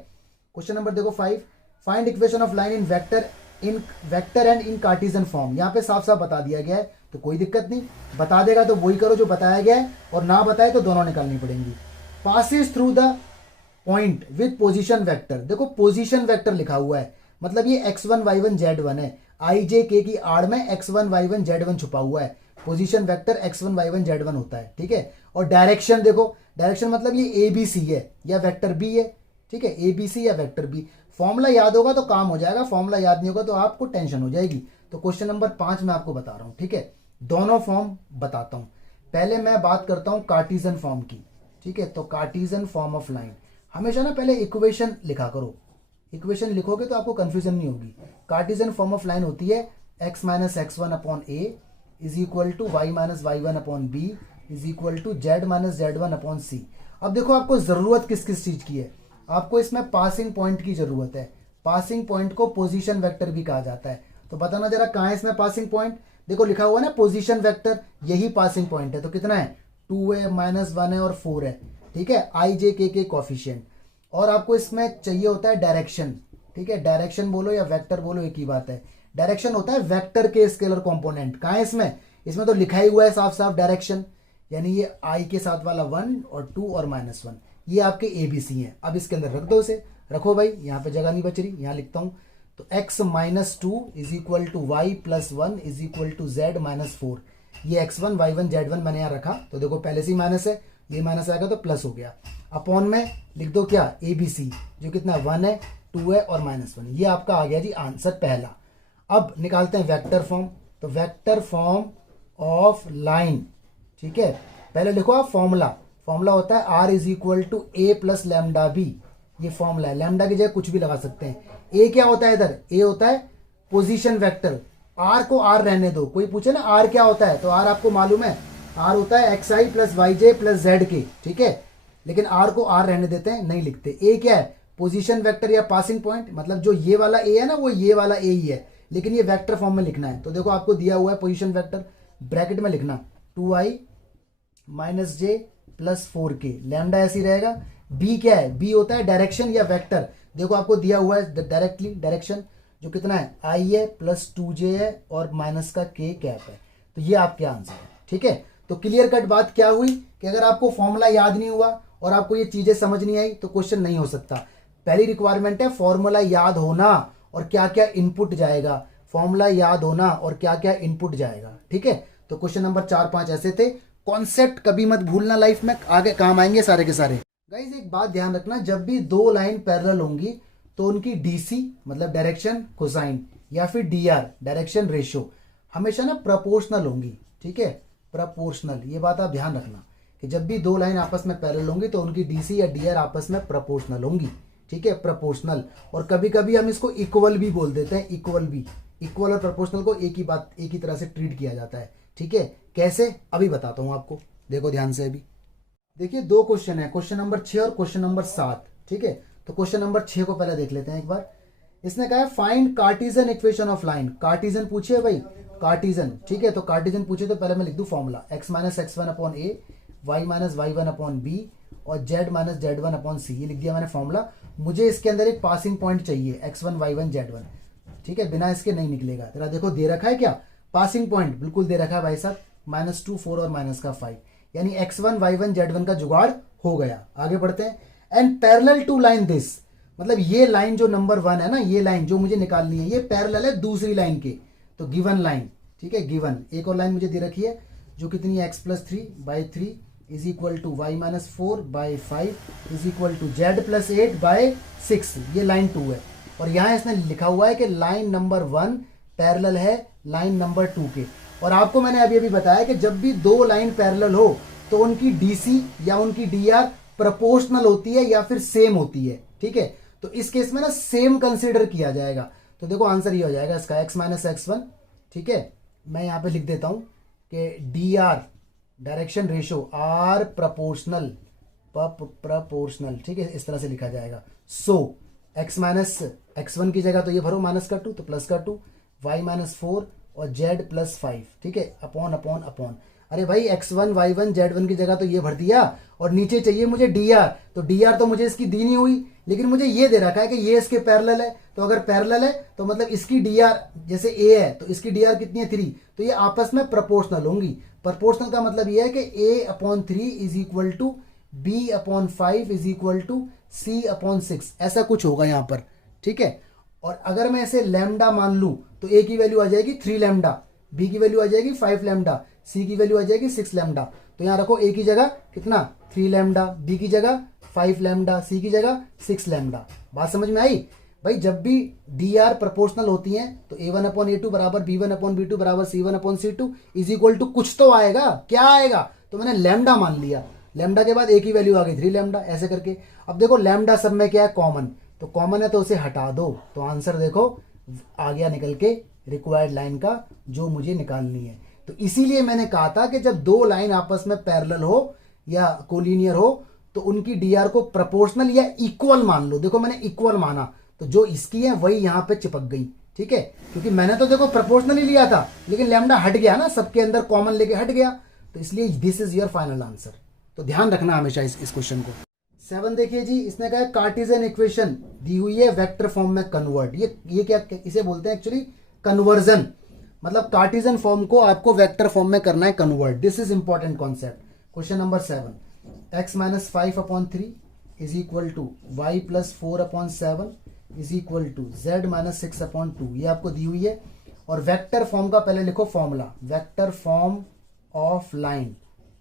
क्वेश्चन नंबर देखो 5, find equation of line in vector and in Cartesian form. यहाँ पे साफ साफ बता दिया गया है, तो कोई दिक्कत नहीं, बता देगा तो वही करो जो बताया गया है, और ना बताए तो दोनों निकालनी पड़ेंगी। Passes through the point with position vector, देखो पोजीशन वेक्टर लिखा हुआ है, मतलब ये x1 y1 z1 है, आई जे के की आड़ में x1 y1 z1 छुपा हुआ है। Position vector x1 y1 z1 होता है, ठीक है। और डायरेक्शन देखो, डायरेक्शन मतलब ये ए बी सी है या वेक्टर बी है, ठीक है, ए बी सी या वेक्टर बी। फॉर्मूला याद होगा तो काम हो जाएगा, फॉर्मूला याद नहीं होगा तो आपको टेंशन हो जाएगी। तो क्वेश्चन नंबर 5 में आपको बता रहा हूं, ठीक है। दोनों फॉर्म बताता हूं, पहले मैं बात करता हूं कार्टेशियन फॉर्म की, ठीक है। तो कार्टेशियन फॉर्म ऑफ लाइन, हमेशा ना पहले इक्वेशन लिखा करो, इक्वेशन लिखोगे तो आपको कंफ्यूजन नहीं होगी। कार्टेशियन फॉर्म ऑफ लाइन होती है x minus X one upon A is equal to Y minus Y one upon B is equal to Z minus Z one upon C. अब देखो आपको जरूरत किस किस चीज की है, आपको इसमें पासिंग पॉइंट की जरूरत है। पासिंग पॉइंट को पोजीशन वेक्टर भी कहा जाता है, तो बताना जरा कहाँ है इसमें पासिंग पॉइंट। देखो लिखा हुआ है ना पोजीशन वेक्टर, यही पासिंग पॉइंट है। तो कितना है, 2 है, -1 है और 4 है, ठीक है। आई जे के कोफिशिएंट। और आपको इसमें चाहिए होता है डायरेक्शन, ठीक है। डायरेक्शन बोलो या वेक्टर बोलो एक ही बात है। डायरेक्शन होता है वेक्टर के स्केलर कंपोनेंट। कहाँ है इसमें, इसमें तो लिखा ही हुआ है साफ साफ डायरेक्शन, यानी ये आई के साथ वाला 1 और 2 और -1, ये आपके ए बी सी हैं। अब इसके अंदर रख दो, इसे रखो भाई, यहाँ पे जगह नहीं बच रही, यहाँ लिखता हूँ। तो x माइनस 2 is equal to Y plus 1 is equal to Z minus 4। ये x1 y1 z1 मैंने यहाँ रखा, तो देखो पहले से ही माइनस है, ये माइनस आएगा तो प्लस हो गया। अपॉन में लिख दो क्या, ए बी सी, जो कितना 1 है 2 है और -1, ये आपका आ गया जी आंसर पहला। अब निकालते हैं वेक्टर फॉर्म। तो वेक्टर फॉर्म ऑफ लाइन, ठीक है। पहले लिखो आप फॉर्मूला, फॉर्मूला होता है R is equal to A plus lambda B, ये फॉर्मूला है। लैम्डा की जगह कुछ भी लगा सकते हैं। ए क्या होता है इधर, ए होता है पोजीशन वेक्टर। आर को आर रहने दो, कोई पूछे ना आर क्या होता है, तो आर आपको मालूम है, आर होता है एक्स आई प्लस वाई जे प्लस जेड के, ठीक है। लेकिन आर को आर रहने देते हैं, नहीं लिखते। ए क्या है, पोजीशन वेक्टर या पासिंग पॉइंट, मतलब जो ये वाला ए है ना वो ये वाला ए ही है, लेकिन ये वेक्टर फॉर्म में लिखना है। तो देखो आपको दिया हुआ है पोजीशन वेक्टर, ब्रैकेट में लिखना 2i माइनस जे प्लस 4k, लैम्डा ऐसी रहेगा। बी क्या है, बी होता है डायरेक्शन या वेक्टर। देखो आपको दिया हुआ है डायरेक्टली डायरेक्शन, जो कितना है आई है प्लस 2j है और माइनस का k कैप है। तो ये आपके आंसर है, ठीक है। तो क्लियर कट बात क्या हुई कि अगर आपको फॉर्मूला याद नहीं हुआ और आपको ये चीजें समझ नहीं आई तो क्वेश्चन नहीं हो सकता। पहली रिक्वायरमेंट है फॉर्मूला याद होना और क्या क्या इनपुट जाएगा, फॉर्मूला याद होना और क्या क्या इनपुट जाएगा, ठीक है। तो क्वेश्चन नंबर 4-5 ऐसे थे। कॉन्सेप्ट कभी मत भूलना, लाइफ में आगे काम आएंगे सारे के सारे। गाइज एक बात ध्यान रखना, जब भी दो लाइन पैरेलल होंगी तो उनकी डीसी मतलब डायरेक्शन कोसाइन या फिर डीआर डायरेक्शन रेशियो हमेशा ना प्रोपोर्शनल होंगी, ठीक है, प्रोपोर्शनल। ये बात आप ध्यान रखना कि जब भी दो लाइन आपस में पैरेलल होंगी तो उनकी डीसी या डीआर आपस में प्रोपोर्शनल होंगी, ठीक है, प्रोपोर्शनल। और कभी कभी हम इसको इक्वल भी बोल देते हैं, इक्वल भी। इक्वल और प्रोपोर्शनल को एक ही बात, एक ही तरह से ट्रीट किया जाता है, ठीक है। कैसे, अभी बताता हूँ आपको, देखो ध्यान से। अभी देखिए दो क्वेश्चन है, क्वेश्चन नंबर 6 और क्वेश्चन नंबर 7, ठीक है। तो क्वेश्चन नंबर 6 को पहले देख लेते हैं एक बार। इसने कहा है find Cartesian equation of line. Cartesian पूछिए भाई, कार्टिजन, ठीक है। तो कार्टिजन पूछे तो पहले मैं लिख दूं formula, x minus X one upon A, Y minus Y one upon B और z minus Z one upon C. ये लिख दिया मैंने फॉर्मूला। मुझे इसके अंदर एक पासिंग पॉइंट चाहिए, x1 y1 z1, ठीक है, बिना इसके नहीं निकलेगा। तेरा देखो दे रखा है क्या, पासिंग पॉइंट बिल्कुल दे रखा है भाई साहब, -2 4 और माइनस का 5, यानी x1 y1 z1 का जुगाड़ हो गया। आगे बढ़ते हैं। And parallel to line this, मतलब ये लाइन जो नंबर 1 है ना, ये लाइन जो मुझे निकालनी है, ये पैरेलल है दूसरी लाइन के। तो गिवन लाइन, ठीक है, गिवन एक और लाइन मुझे दे रखी है जो कितनी है, x+3/3 is equal to y minus 4/5 is equal to z+8/6। ये लाइन 2 है। और यहाँ इसने लिखा हुआ है कि लाइन नंबर 1 पैरेलल है लाइन नंबर 2 के। और आपको मैंने अभी अभी बताया कि जब भी दो लाइन पैरेलल हो तो उनकी डीसी या उनकी डीआर प्रोपोर्शनल होती है या फिर सेम होती है, ठीक है। तो इस केस में ना सेम कंसीडर किया जाएगा। तो देखो आंसर ये हो जाएगा इसका x माइनस x1, ठीक है। मैं यहाँ पे लिख देता हूँ कि DR direction ratio are proportional, proportional, ठीक है, इस तरह से लिखा जाएगा। सो x माइनस x1 की जगह तो ये भरो -2 तो +2, y माइनस 4 और z+5, ठीक है, अपॉन अपॉन अपॉन। अरे भाई x1 y1 z1 की जगह तो ये भर दिया और नीचे चाहिए मुझे dr। तो dr तो मुझे इसकी दी नहीं हुई, लेकिन मुझे ये दे रखा है कि ये इसके पैरेलल है। तो अगर पैरेलल है तो मतलब इसकी dr जैसे a है तो इसकी dr कितनी है 3, तो ये आपस में प्रोपोर्शनल होंगी। प्रोपोर्शनल का मतलब ये है कि a/3 is equal to b/5 is equal to c/6, ऐसा कुछ होगा यहाँ पर, ठीक है। और अगर मैं इसे लैम्डा मान लूँ तो a की वैल्यू आ जाएगी 3 लैम्डा, b की वैल्यू आ जाएगी 5 लैम्डा, c की वैल्यू आ जाएगी 6 लैम्डा। तो यहाँ रखो a की जगह कितना 3 लैम्डा, b की जगह 5 लैम्डा, c की जगह 6 लैम्डा। बात समझ में आई भाई। जब भी dr प्रोपोर्शनल होती हैं तो a1/a2 बराबर b1/b2 बराबर c1/c2 इज इक्वल टू कुछ तो आएगा। क्या आएगा, तो मैंने लैम्डा मान लिया। लैम्डा के बाद a की वैल्यू आ गई 3 लैम्डा, ऐसे करके। अब देखो लैम्डा सब में क्या है, कॉमन, तो कॉमन है तो उसे हटा दो। तो आंसर देखो आ गया निकल के रिक्वायर्ड लाइन का जो मुझे निकालनी है। तो इसीलिए मैंने कहा था कि जब दो लाइन आपस में पैरेलल हो या कोलिनियर हो तो उनकी डीआर को प्रोपोर्शनल या इक्वल मान लो। देखो मैंने इक्वल माना तो जो इसकी है वही यहाँ पे चिपक गई, ठीक है, क्योंकि मैंने तो देखो प्रोपोर्शनल ही लिया था लेकिन लैम्डा हट गया ना, सबके अंदर कॉमन लेके हट गया। तो इसलिए this is your final answer. तो ध्यान रखना हमेशा इस क्वेश्चन को। 7 देखिए जी, इसने कहा कार्टिजन इक्वेशन दी हुई है वेक्टर फॉर्म में कन्वर्ट। ये क्या इसे बोलते हैं एक्चुअली कन्वर्जन, मतलब कार्टिजन फॉर्म को आपको वेक्टर फॉर्म में करना है convert. This is important concept. Question number 7, x minus 5/3 is equal to y plus 4/7 is equal to z minus 6/2। ये आपको दी हुई है। और वेक्टर फॉर्म का पहले लिखो formula, vector form of line,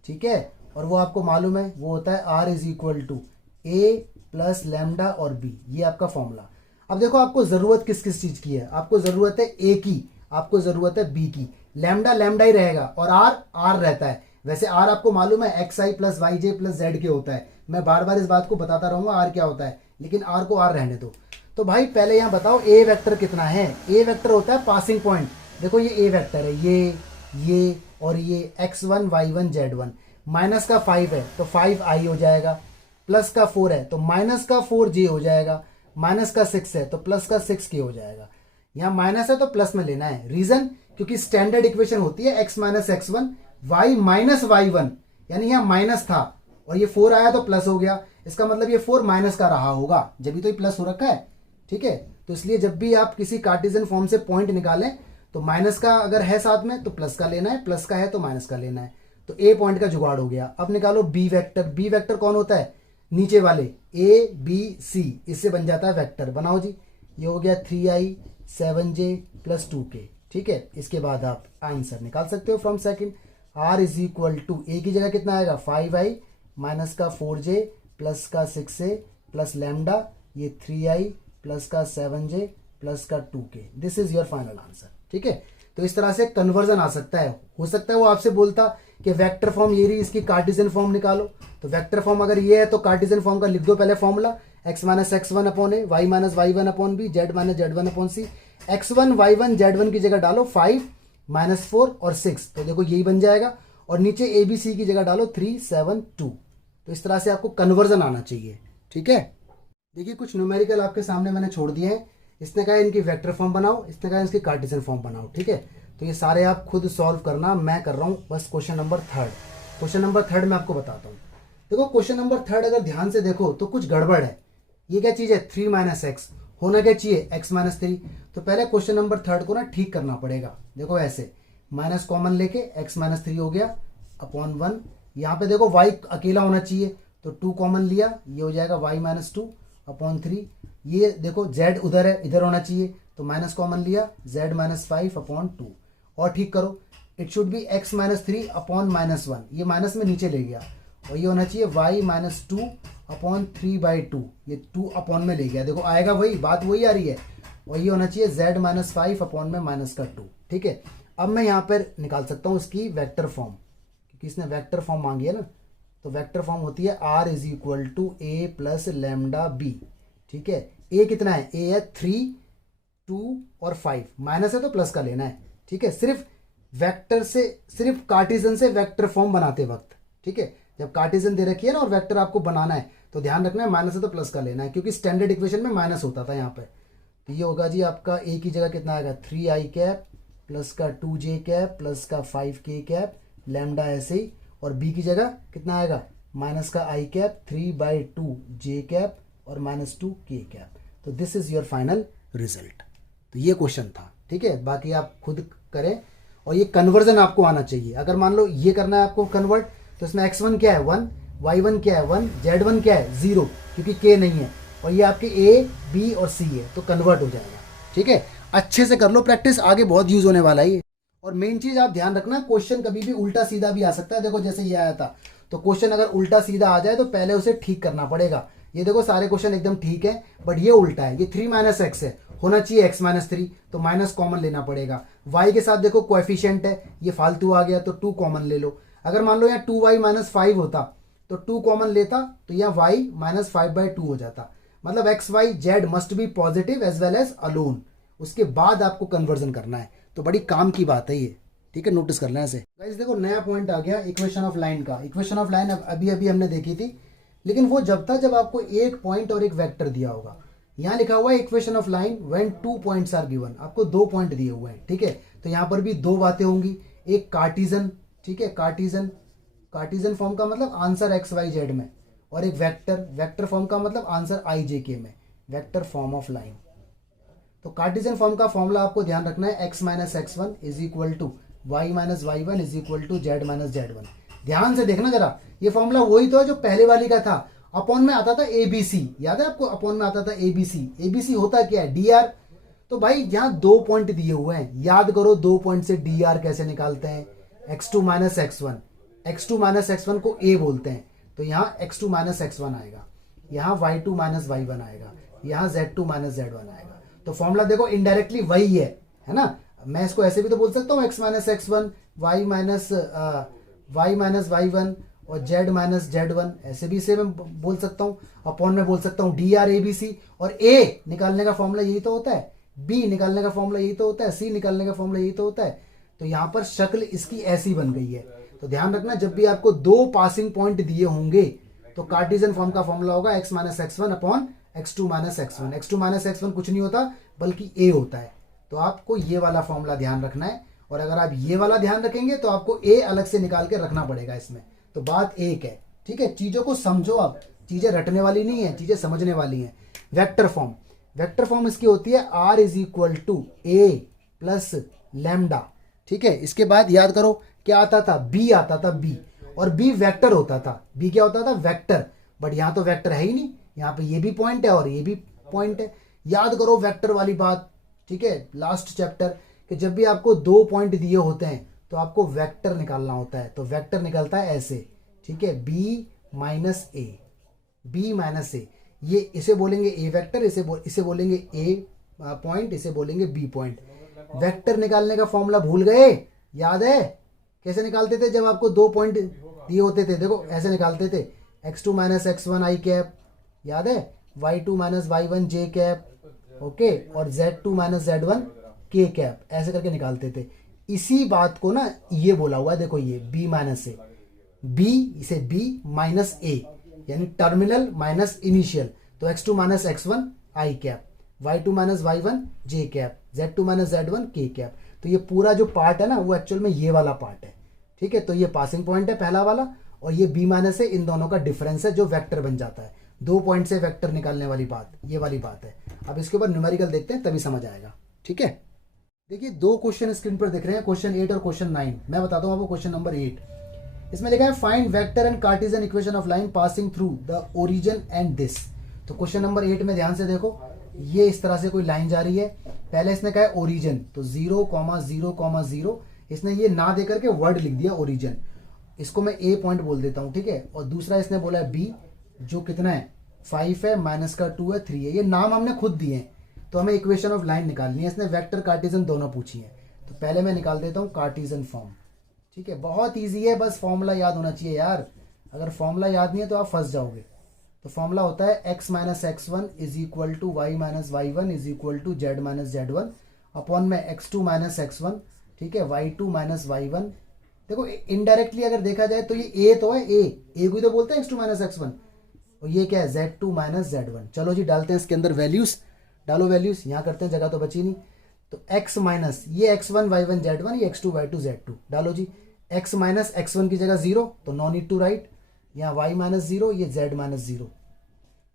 ठीक है। और वो आपको मालूम है वो होता है r is equal to a plus lambda और b। ये आपका फॉर्मूला। अब देखो आपको जरूरत किस किस चीज की है, आपको जरूरत है a की, आपको जरूरत है b की। लैम्डा लैम्डा ही रहेगा और r रहता है। वैसे r आपको मालूम है xi plus yj plus z के होता है। मैं बार बार इस बात को बताता रहूंगा r क्या होता है, लेकिन r को r रहने दो। तो भाई पहले यहाँ बताओ a वेक्टर कितना है। a वेक्टर होता है पासिंग पॉइंट। देखो ये a वेक्टर है, ये और ये x1 y1 z1। माइनस का 5 है तो 5i हो जाएगा, प्लस का 4 है तो माइनस का 4j हो जाएगा, माइनस का 6 है तो प्लस का 6k हो जाएगा। यहाँ माइनस है तो प्लस में लेना है, रीजन क्योंकि स्टैंडर्ड इक्वेशन होती है x minus x1 y minus y1, यानी यहाँ माइनस था और ये 4 आया तो प्लस हो गया। इसका मतलब ये 4 माइनस का रहा होगा, जब भी तो ये प्लस हो रखा है, ठीक है। तो इसलिए जब भी आप किसी कार्टेशियन फॉर्म से पॉइंट निकालें तो माइनस का अगर है साथ में तो प्लस का लेना है, प्लस का है तो माइनस का लेना है। तो ए पॉइंट का जुगाड़ हो गया। अब निकालो बी वेक्टर। बी वेक्टर कौन होता है, नीचे वाले ए बी सी, इससे बन जाता है वेक्टर। बनाओ जी, ये हो गया 3i 7j प्लस 2k, ठीक है। इसके बाद आप आंसर निकाल सकते हो from second. r is equal to A की जगह कितना आएगा 5i माइनस का 4j प्लस का 6a प्लस लैम्डा, ये 3i प्लस का 7j प्लस का 2k, this is your final answer. ठीक है, तो इस तरह से कन्वर्जन आ सकता है। हो सकता है वो आपसे बोलता कि वेक्टर फॉर्म ये रही, इसकी कार्टेशियन फॉर्म निकालो, तो वेक्टर फॉर्म अगर ये है तो कार्टेशियन फॉर्म का लिख दो पहले formula, x minus x1 upon A, y minus y1 upon B, z minus z1 upon C. x1 y1 z1 की जगह डालो 5 माइनस 4 और 6, तो देखो यही बन जाएगा। और नीचे ए बी सी की जगह डालो 3 7 2। तो इस तरह से आपको कन्वर्जन आना चाहिए। ठीक है, देखिए कुछ न्यूमेरिकल आपके सामने मैंने छोड़ दिए हैं। इसने कहा इनकी वेक्टर फॉर्म बनाओ, इसने कहा इसकी कार्टेशियन फॉर्म बनाओ। ठीक है, तो ये सारे आप खुद सॉल्व करना, मैं कर रहा हूँ बस क्वेश्चन नंबर 3। क्वेश्चन नंबर 3 मैं आपको बताता हूँ। देखो क्वेश्चन नंबर 3 अगर ध्यान से देखो तो कुछ गड़बड़ है। ये क्या चीज़ है, 3 माइनस एक्स, होना क्या चाहिए x माइनस 3। तो पहले क्वेश्चन नंबर 3 को ना ठीक करना पड़ेगा। देखो ऐसे माइनस कॉमन लेके x माइनस 3 हो गया अपॉन 1। यहाँ पे देखो y अकेला होना चाहिए तो 2 कॉमन लिया, ये हो जाएगा y माइनस 2 अपॉन 3। ये देखो z उधर है, इधर होना चाहिए तो माइनस कॉमन लिया, z माइनस 5 अपॉन 2। और ठीक करो, it should be x minus 3 upon minus 1, ये माइनस में नीचे ले गया, और ये होना चाहिए y माइनस 2 अपॉन 3/2, ये 2 अपॉन में ले गया। देखो आएगा वही बात, वही आ रही है। और ये होना चाहिए z माइनस 5 अपॉन में माइनस का 2। ठीक है, अब मैं यहाँ पर निकाल सकता हूँ उसकी वेक्टर फॉर्म, क्योंकि इसने वेक्टर फॉर्म मांगी है ना। तो वेक्टर फॉर्म होती है r is equal to A plus lambda B. ठीक है, a कितना है, a है 3 2 और 5, माइनस है तो प्लस का लेना है। ठीक है, सिर्फ वेक्टर से, सिर्फ कार्टेशियन से वेक्टर फॉर्म बनाते वक्त। ठीक है, जब कार्टेशियन दे रखी है ना और वेक्टर आपको बनाना है तो ध्यान रखना है माइनस है तो प्लस का लेना है, क्योंकि स्टैंडर्ड इक्वेशन में माइनस होता था यहाँ पे। तो ये होगा जी आपका a की जगह कितना आएगा 3i कैप प्लस का 2j कैप प्लस का 5k कैप, लैम्डा ऐसे ही। और b की जगह कितना आएगा माइनस का i कैप 3/2j कैप और माइनस 2k कैप। तो this is your final result. तो ये क्वेश्चन था। ठीक है, बाकी आप खुद करें। और ये कन्वर्जन आपको आना चाहिए। अगर मान लो ये करना है आपको कन्वर्ट, तो इसमें x1 क्या है 1, y1 क्या है 1, z1 क्या है 0, क्योंकि k नहीं है, और ये आपके a b और c है, तो कन्वर्ट हो जाएगा। ठीक है, अच्छे से कर लो प्रैक्टिस, आगे बहुत यूज होने वाला है ये। और मेन चीज आप ध्यान रखना, क्वेश्चन कभी भी उल्टा सीधा भी आ सकता है। देखो जैसे ये आया था, तो क्वेश्चन अगर उल्टा सीधा आ जाए तो पहले उसे ठीक करना पड़ेगा। ये देखो सारे क्वेश्चन एकदम ठीक है, बट ये उल्टा है। ये 3 माइनस एक्स है, होना चाहिए x माइनस 3, तो माइनस कॉमन लेना पड़ेगा। y के साथ देखो कोएफिशिएंट है, ये फालतू आ गया तो 2 कॉमन ले लो। अगर मान लो यहाँ 2y माइनस 5 होता तो 2 कॉमन लेता तो यहाँ y माइनस 5/2 हो जाता। मतलब X Y Z must be positive as well as alone, उसके बाद आपको कन्वर्जन करना है। तो बड़ी काम की बात है ये। ठीक है, नोटिस कर लें ऐसे। गाइस देखो नया पॉइंट आ गया इक्वेशन ऑफ लाइन का। इक्वेशन ऑफ लाइन अभी अभी हमने देखी थी, लेकिन वो जब था जब आपको एक पॉइंट और एक वेक्टर दिया होगा। यहाँ लिखा हुआ है equation of line when 2 points are given, आपको 2 पॉइंट दिए हुए हैं। ठीक है, तो यहाँ पर भी 2 बातें होंगी, एक कार्टिजन, ठीक है, कार्टिजन फॉर्म का मतलब आंसर एक्स वाई जेड में, और एक वेक्टर फॉर्म का मतलब आंसर आई जे के में, वेक्टर फॉर्म ऑफ लाइन। तो कार्टिजन फॉर्म का फॉर्मूला आपको ध्यान रखना है, x minus x1 is equal to Y minus y1 is equal to Z minus z1। ध्यान से देखना जरा, ये फॉर्मूला वही तो है जो पहले वाली का था। अपॉन में आता था ABC, याद है आपको, अपॉन में आता था ABC होता क्या है dr। तो भाई यहाँ 2 पॉइंट दिए हुए हैं, याद करो 2 पॉइंट से dr कैसे निकालते हैं, x2 माइनस x1 को a बोलते हैं, तो यहाँ x2 माइनस x1 आएगा, यहाँ y2 माइनस y1 आएगा, यहाँ z2 माइनस z1 आएगा। तो फॉर्मूला देखो इनडायरेक्टली वही है ना। मैं इसको ऐसे भी तो बोल सकता हूँ x minus x1 y minus y1 और z माइनस z1, ऐसे भी इसे मैं बोल सकता हूँ। अपॉन में बोल सकता हूँ dr ABC, और a निकालने का फॉर्मूला यही तो होता है, b निकालने का फॉर्मूला यही तो होता है, c निकालने का फॉर्मूला यही तो होता है। तो यहाँ पर शक्ल इसकी ऐसी बन गई है। तो ध्यान रखना, जब भी आपको 2 पासिंग पॉइंट दिए होंगे तो कार्टेशियन फॉर्म का फॉर्मूला होगा x minus x1 upon x2 minus x1। x2 minus x1 कुछ नहीं होता बल्कि a होता है। तो आपको ये वाला फॉर्मूला ध्यान रखना है, और अगर आप ये वाला ध्यान रखेंगे तो आपको a अलग से निकाल के रखना पड़ेगा इसमें। तो बात एक है। ठीक है, चीजों को समझो, आप चीजें रटने वाली नहीं है, चीजें समझने वाली हैं। वेक्टर फॉर्म इसकी होती है r is equal to a plus lambda. ठीक है, इसके बाद याद करो क्या आता था, b आता था, b, और b वेक्टर होता था। b क्या होता था, वेक्टर। बट यहाँ तो वेक्टर है ही नहीं, यहाँ पे ये भी पॉइंट है और ये भी पॉइंट है। याद करो वेक्टर वाली बात। ठीक है, लास्ट चैप्टर कि जब भी आपको 2 पॉइंट दिए होते हैं तो आपको वेक्टर निकालना होता है। तो वेक्टर निकलता है ऐसे, ठीक है, b माइनस ए, ये इसे बोलेंगे ए वेक्टर, इसे बोलेंगे ए पॉइंट, इसे बोलेंगे बी पॉइंट। वेक्टर निकालने का फॉर्मूला भूल गए? याद है कैसे निकालते थे? जब आपको 2 पॉइंट दिए होते थे, देखो ऐसे निकालते थे, x2 माइनस x1 आई कैप, याद है, y2 माइनस y1 जे कैप, ओके, और z2 माइनस z1 के कैप, ऐसे करके निकालते थे। इसी बात को ना ये बोला हुआ है, देखो ये b माइनस ए, b इसे b माइनस ए, यानी टर्मिनल माइनस इनिशियल, तो x2 माइनस x1 आई कैप, y2 माइनस y1 जे कैप, z2 माइनस z1 के कैप। तो ये पूरा जो पार्ट है ना वो एक्चुअल में ये वाला पार्ट है, ठीक है। तो ये पासिंग पॉइंट है पहला वाला, और ये b माइनस है, इन दोनों का डिफरेंस है जो वेक्टर बन जाता है। 2 पॉइंट से वेक्टर निकालने वाली बात, ये वाली बात है। अब इसके ऊपर न्यूमेरिकल देखते हैं तभी समझ आएगा, ठीक है। देखिए 2 क्वेश्चन स्क्रीन पर दिख रहे हैं, क्वेश्चन 8 और क्वेश्चन 9। मैं बताता हूँ आपको क्वेश्चन नंबर 8। इसमें लिखा है find vector and Cartesian equation of line passing through the origin and this. तो क्वेश्चन नंबर 8 में ध्यान से देखो, ये इस तरह से कोई लाइन जा रही है। पहले इसने कहा है ओरिजिन, तो 0,0,0 इसने ये ना देकर के वर्ड लिख दिया ओरिजिन, इसको मैं ए पॉइंट बोल देता हूँ, ठीक है। और दूसरा इसने बोला है बी, जो कितना है 5 है, माइनस का 2 है, 3 है। ये नाम हमने खुद दिए हैं, तो हमें इक्वेशन ऑफ लाइन निकालनी है। इसने वेक्टर कार्टेशियन दोनों पूछी है, तो पहले मैं निकाल देता हूँ कार्टेशियन फॉर्म, ठीक है। बहुत ईजी है, बस फॉर्मूला याद होना चाहिए यार। अगर फॉर्मूला याद नहीं है तो आप फंस जाओगे। तो फॉर्मूला होता है x minus x1 is equal to Y minus y1 is equal to z minus z1 upon में x2 माइनस x1, ठीक है, y2 माइनस y1। देखो इनडायरेक्टली अगर देखा जाए तो ये a तो है, a को ही तो बोलते हैं x2 माइनस x1, और ये क्या है z2 माइनस z1। चलो जी डालते हैं इसके अंदर वैल्यूज, डालो वैल्यूज, यहाँ करते हैं, जगह तो बची नहीं। तो x माइनस ये x1 y1 z1, ये x2 y2 z2, डालो जी। x माइनस x1 की जगह 0, तो नो नीड टू राइट। यहाँ y माइनस 0, ये z माइनस 0।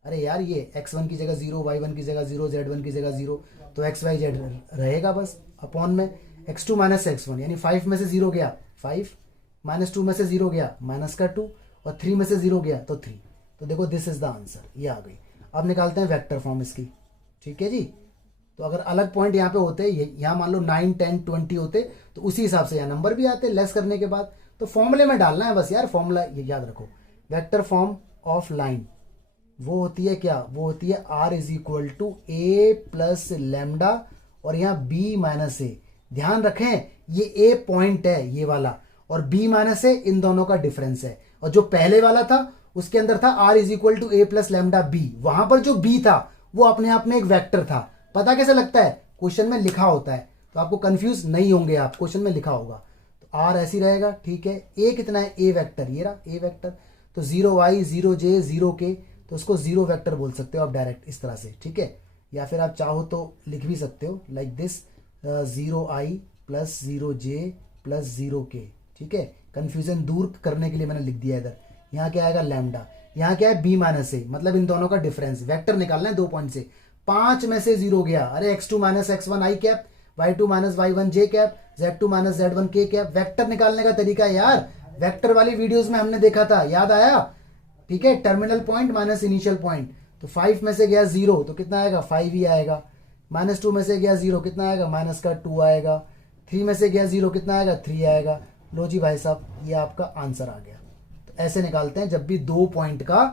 अरे यार ये x1 की जगह 0, y1 की जगह 0, z1 की जगह 0, तो x y z रहेगा बस, अपॉन में x2 माइनस x1, यानी 5 में से 0 गया 5, माइनस 2 में से 0 गया माइनस का 2, और 3 में से 0 गया तो 3। तो देखो दिस इज द आंसर, ये आ गई। अब निकालते हैं वेक्टर फॉर्म इसकी, ठीक है जी। तो अगर अलग पॉइंट यहाँ पे होते, यहाँ मान लो 9, 10, 20 होते, तो उसी हिसाब से यहाँ नंबर भी आते लेस करने के बाद। तो फॉर्मूले में डालना है बस यार, फॉर्मूला ये याद रखो। वेक्टर फॉर्म ऑफ लाइन वो होती है क्या, वो होती है r is equal to A plus lambda, और यहाँ b माइनस ए। ध्यान रखें ये a पॉइंट है ये वाला, और b माइनस ए इन दोनों का डिफरेंस है। और जो पहले वाला था उसके अंदर था r is equal to A plus lambda b, वहां पर जो b था वो अपने आप में एक वेक्टर था। पता कैसे लगता है? क्वेश्चन में लिखा होता है, तो आपको कंफ्यूज नहीं होंगे आप, क्वेश्चन में लिखा होगा। तो r ऐसी रहेगा, ठीक है। a कितना है? a वेक्टर, ये रहा a वेक्टर। तो 0y 0j 0k, तो उसको 0 वेक्टर बोल सकते हो आप डायरेक्ट इस तरह से, ठीक है। या फिर आप चाहो तो लिख भी सकते हो like this 0i plus 0j plus 0k, ठीक है। कंफ्यूजन दूर करने के लिए मैंने लिख दिया इधर। यहाँ क्या आएगा? लैम्डा। यहाँ क्या है? b माइनस ए, मतलब इन दोनों का डिफरेंस। वेक्टर निकालना है 2 पॉइंट से। 5 में से 0 गया, अरे x2 माइनस x1 आई कैप, y2 माइनस y1 जे कैप, z2 माइनस z1 के कैप। वेक्टर निकालने का तरीका है यार, वेक्टर वाली वीडियोस में हमने देखा था, याद आया? ठीक है, terminal point minus initial point. तो 5 में से गया 0, तो कितना आएगा? 5 ही आएगा। माइनस 2 में से गया 0, कितना आएगा? माइनस का 2 आएगा। 3 में से गया 0, कितना आएगा? 3 आएगा। लो जी भाई साहब, ये आपका आंसर आ गया। तो ऐसे निकालते हैं जब भी 2 पॉइंट का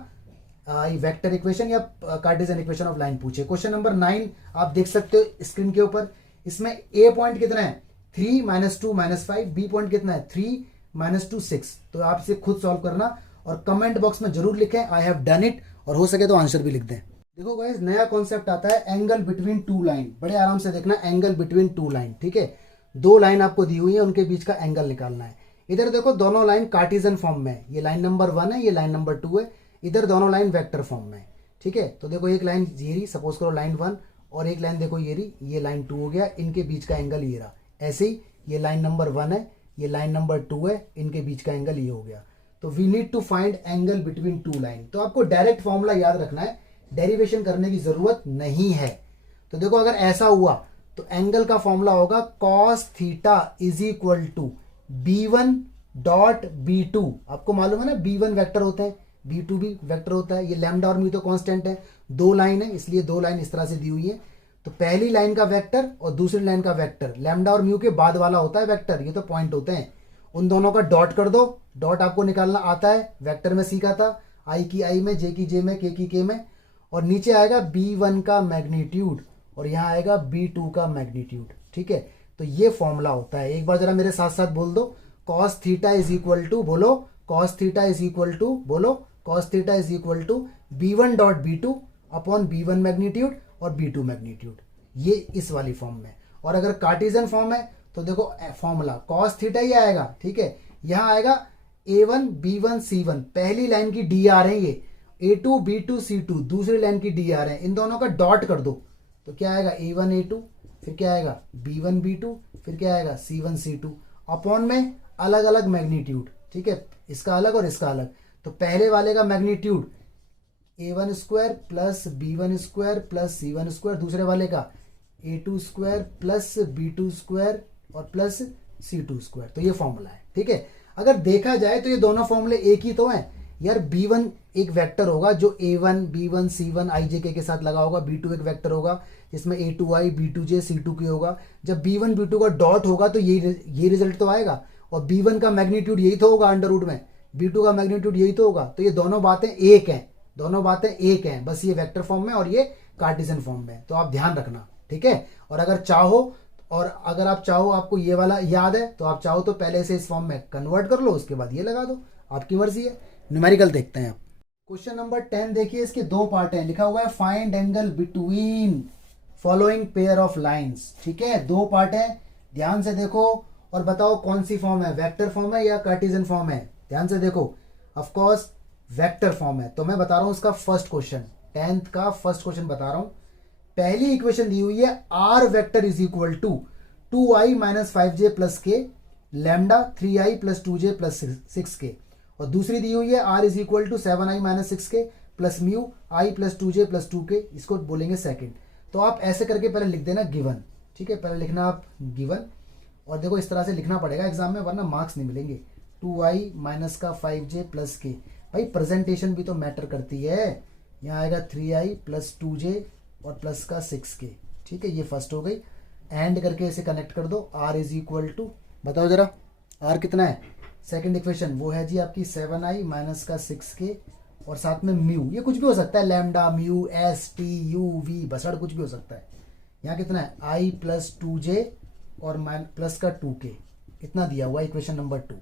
वेक्टर इक्वेशन या कार्टेशियन इक्वेशन ऑफ लाइन पूछे। क्वेश्चन नंबर 9 आप देख सकते हो स्क्रीन के ऊपर। इसमें ए पॉइंट कितना है? 3 माइनस 2 माइनस 5। बी पॉइंट कितना है? 3 माइनस 2 6। तो आप इसे खुद सॉल्व करना और कमेंट बॉक्स में जरूर लिखें आई हैव डन इट, और हो सके तो आंसर भी लिख दें। देखो गाइस, नया कॉन्सेप्ट आता है एंगल बिटवीन 2 लाइन। बड़े आराम से देखना, एंगल बिटवीन 2 लाइन, ठीक है। 2 लाइन आपको दी हुई है, उनके बीच का एंगल निकालना है। इधर देखो दोनों लाइन कार्टेशियन फॉर्म में, ये लाइन नंबर 1 है, ये लाइन नंबर 2 है। इधर दोनों लाइन वेक्टर फॉर्म में, ठीक है। तो देखो एक लाइन ये रही, सपोज करो लाइन 1, और एक लाइन देखो ये रही, ये लाइन 2 हो गया। इनके बीच का एंगल ये रहा। ऐसे ही ये लाइन नंबर 1 है, ये लाइन नंबर 2 है, इनके बीच का एंगल ये हो गया। तो we need to find angle between 2 line. तो आपको डायरेक्ट फॉर्मूला याद रखना है, डेरिवेशन करने की जरूरत नहीं है। तो देखो अगर ऐसा हुआ तो एंगल का फॉर्मूला होगा cos theta is equal to b1 dot b2। आपको मालूम है ना, b1 वेक्टर होते हैं, b2 भी वेक्टर होता है। ये लैम्डा और म्यू तो कांस्टेंट है, 2 लाइन है, इसलिए 2 लाइन इस तरह से दी हुई है। तो पहली लाइन का वेक्टर और दूसरी लाइन का वेक्टर, लैम्डा और म्यू के बाद वाला होता है वेक्टर, ये तो पॉइंट होते हैं। उन दोनों का डॉट कर दो। डॉट आपको निकालना आता है, वेक्टर में सीखा था, आई की आई में, जे की जे में, के की के में। और नीचे आएगा B1 का मैग्नीट्यूड और यहाँ आएगा B2 का मैग्नीट्यूड। ठीक है, तो ये फॉर्मूला होता है। एक बार जरा मेरे साथ साथ बोल दो, cos theta is equal to, बोलो cos theta is equal to, बोलो cos theta is equal to B1 dot B2 upon B1 magnitude और B2 मैग्नीट्यूड, ये इस वाली फॉर्म में। और अगर कार्टेशियन फॉर्म है तो देखो फॉर्मूला कॉस थीटा ही आएगा। ठीक है, यहाँ आएगा A1 B1 C1, पहली लाइन की DR है ये, A2 B2 C2 दूसरी लाइन की DR है, इन दोनों का डॉट कर दो तो क्या आएगा A1 A2, फिर क्या आएगा B1 B2, फिर क्या आएगा C1 C2 अपॉन में अलग अलग मैग्नीट्यूड। ठीक है, इसका अलग और इसका अलग। तो पहले वाले का magnitude A1 square plus B1 square plus C1 square, दूसरे वाले का A2 square plus B2 square और प्लस C2 स्क्वायर। तो ये फॉर्मूला है। ठीक है, अगर देखा जाए तो ये दोनों फॉर्मूले एक ही तो हैं यार। B1 एक वेक्टर होगा जो A1 B1 C1 IJK के साथ लगा होगा, B2 एक वेक्टर होगा जिसमें A2I B2J C2K होगा। जब B1 B2 का डॉट होगा तो ये रिजल्ट तो आएगा, और B1 का मैग्नीट्यूड यही तो होगा अंडर रूट में, B2 का मैग्नीट्यूड यही तो होगा। तो ये दोनों बातें एक हैं, दोनों बातें एक हैं, बस ये वेक्टर फॉर्म में और ये कार्टेशियन फॉर्म में। तो आप ध्यान रखना। ठीक है, और अगर चाहो आपको ये वाला याद है तो आप चाहो तो पहले से इस फॉर्म में कन्वर्ट कर लो, उसके बाद ये लगा दो, आपकी मर्जी है। न्यूमेरिकल देखते हैं आप। क्वेश्चन नंबर 10 देखिए, इसके दो पार्ट हैं। लिखा हुआ है find angle between following pair of lines. ठीक है, दो पार्ट है, ध्यान से देखो और बताओ कौन सी फॉर्म है, वेक्टर फॉर्म है या कार्टेशियन फॉर्म है। ध्यान से देखो, ऑफ कोर्स वेक्टर फॉर्म है। तो मैं बता रहा हूं इसका फर्स्ट क्वेश्चन, 10th का फर्स्ट क्वेश्चन बता रहा हूं। पहली इक्वेशन दी हुई है R vector is equal to 2i minus 5j plus के lambda 3i plus 2j plus 6k, और दूसरी दी हुई है R is equal to 7i minus 6k plus mu i plus 2j plus 2k, इसको बोलेंगे सेकंड। तो आप ऐसे करके पहले लिख देना गिवन। ठीक है, पहले लिखना आप गिवन, और देखो इस तरह से लिखना पड़ेगा एग्जाम में वरना मार्क्स नहीं मिलेंगे। 2i माइनस का 5j प्लस के, भाई प्रेजेंटेशन भी तो मैटर करती है। यहाँ आएगा 3i प्लस 2j और प्लस का 6k। ठीक है, ये फर्स्ट हो गई। एंड करके इसे कनेक्ट कर दो, r इज इक्वल टू, बताओ जरा r कितना है। सेकंड इक्वेशन वो है जी आपकी 7i माइनस का 6k और साथ में म्यू, ये कुछ भी हो सकता है, lambda mu S T U V बसड़ कुछ भी हो सकता है। यहाँ कितना है i प्लस 2j और प्लस का 2k, इतना दिया हुआ इक्वेशन नंबर 2।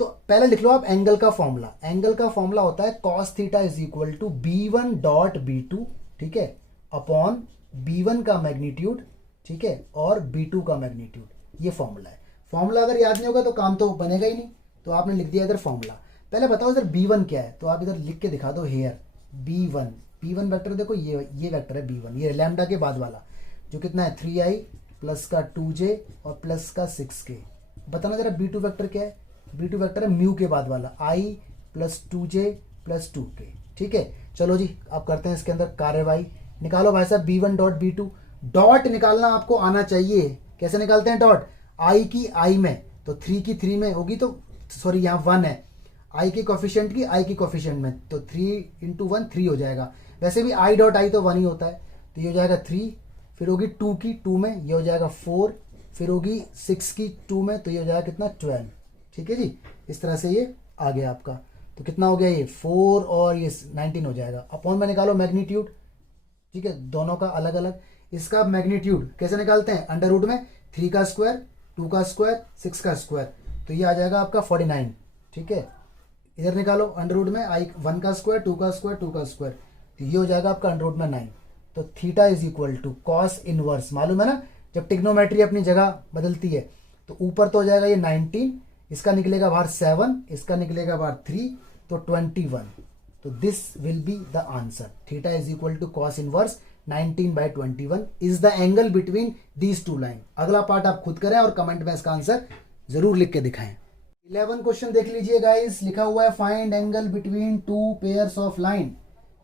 तो पहले लिख लो आप एंगल का फॉर्मूला। एंगल का फॉर्मूला होता है cos theta is equal to B1 dot B2, ठीक है, अपॉन B1 का मैग्नीट्यूड, ठीक है, और B2 का मैग्नीट्यूड, ये फॉर्मूला है। फॉर्मूला अगर याद नहीं होगा तो काम तो बनेगा ही नहीं, तो आपने लिख दिया इधर फॉर्मूला। पहले बताओ इधर B1 क्या है, तो आप इधर लिख के दिखा दो हेयर B1 वेक्टर, देखो ये वेक्टर है B1, ये लैम्डा के बाद वाला जो कितना है 3i प्लस का 2j और प्लस का 6k। बताना जरा B2 वेक्टर क्या है। B2 वेक्टर है म्यू के बाद वाला i plus 2j plus 2k। ठीक है, चलो जी अब करते हैं इसके अंदर कार्यवाही। निकालो भाई साहब B1 डॉट B2। डॉट निकालना आपको आना चाहिए। कैसे निकालते हैं डॉट, i की i में तो 3 की 3 में होगी, तो सॉरी यहाँ 1 है, i के कोफिशिएंट की i के कोफिशिएंट में, तो 3 इंटू 1 3 हो जाएगा। वैसे भी i डॉट i तो 1 ही होता है, तो ये हो जाएगा 3, फिर होगी 2 की 2 में, ये हो जाएगा 4, फिर होगी 6 की 2 में, तो ये हो जाएगा कितना 12। ठीक है जी, इस तरह से ये आ गया आपका। तो कितना हो गया ये 4 और ये 19 हो जाएगा। अपॉन में निकालो मैग्नीट्यूड, ठीक है, दोनों का अलग अलग। इसका मैग्नीट्यूड कैसे निकालते हैं, अंडर रूट में 3 का स्क्वायर 2 का स्क्वायर 6 का स्क्वायर, तो ये आ जाएगा आपका 49। ठीक है, इधर निकालो अंडर रूट में 1 का स्क्वायर 2 का स्क्वायर 2 का स्क्वायर, तो ये हो जाएगा आपका अंडर रूट में 9। तो theta is equal to cos inverse, मालूम है ना जब टिग्नोमेट्री अपनी जगह बदलती है तो ऊपर तो हो जाएगा ये 19, इसका निकलेगा बाहर 7, इसका निकलेगा बाहर 3, तो 21। तो this will be the answer. Theta is equal to cos inverse 19/21 is the angle between these two line. अगला पार्ट आप खुद करें और कमेंट में इसका आंसर जरूर लिख के दिखाएं। 11 क्वेश्चन देख लीजिए गाइस। लिखा हुआ है find angle between 2 pairs of line.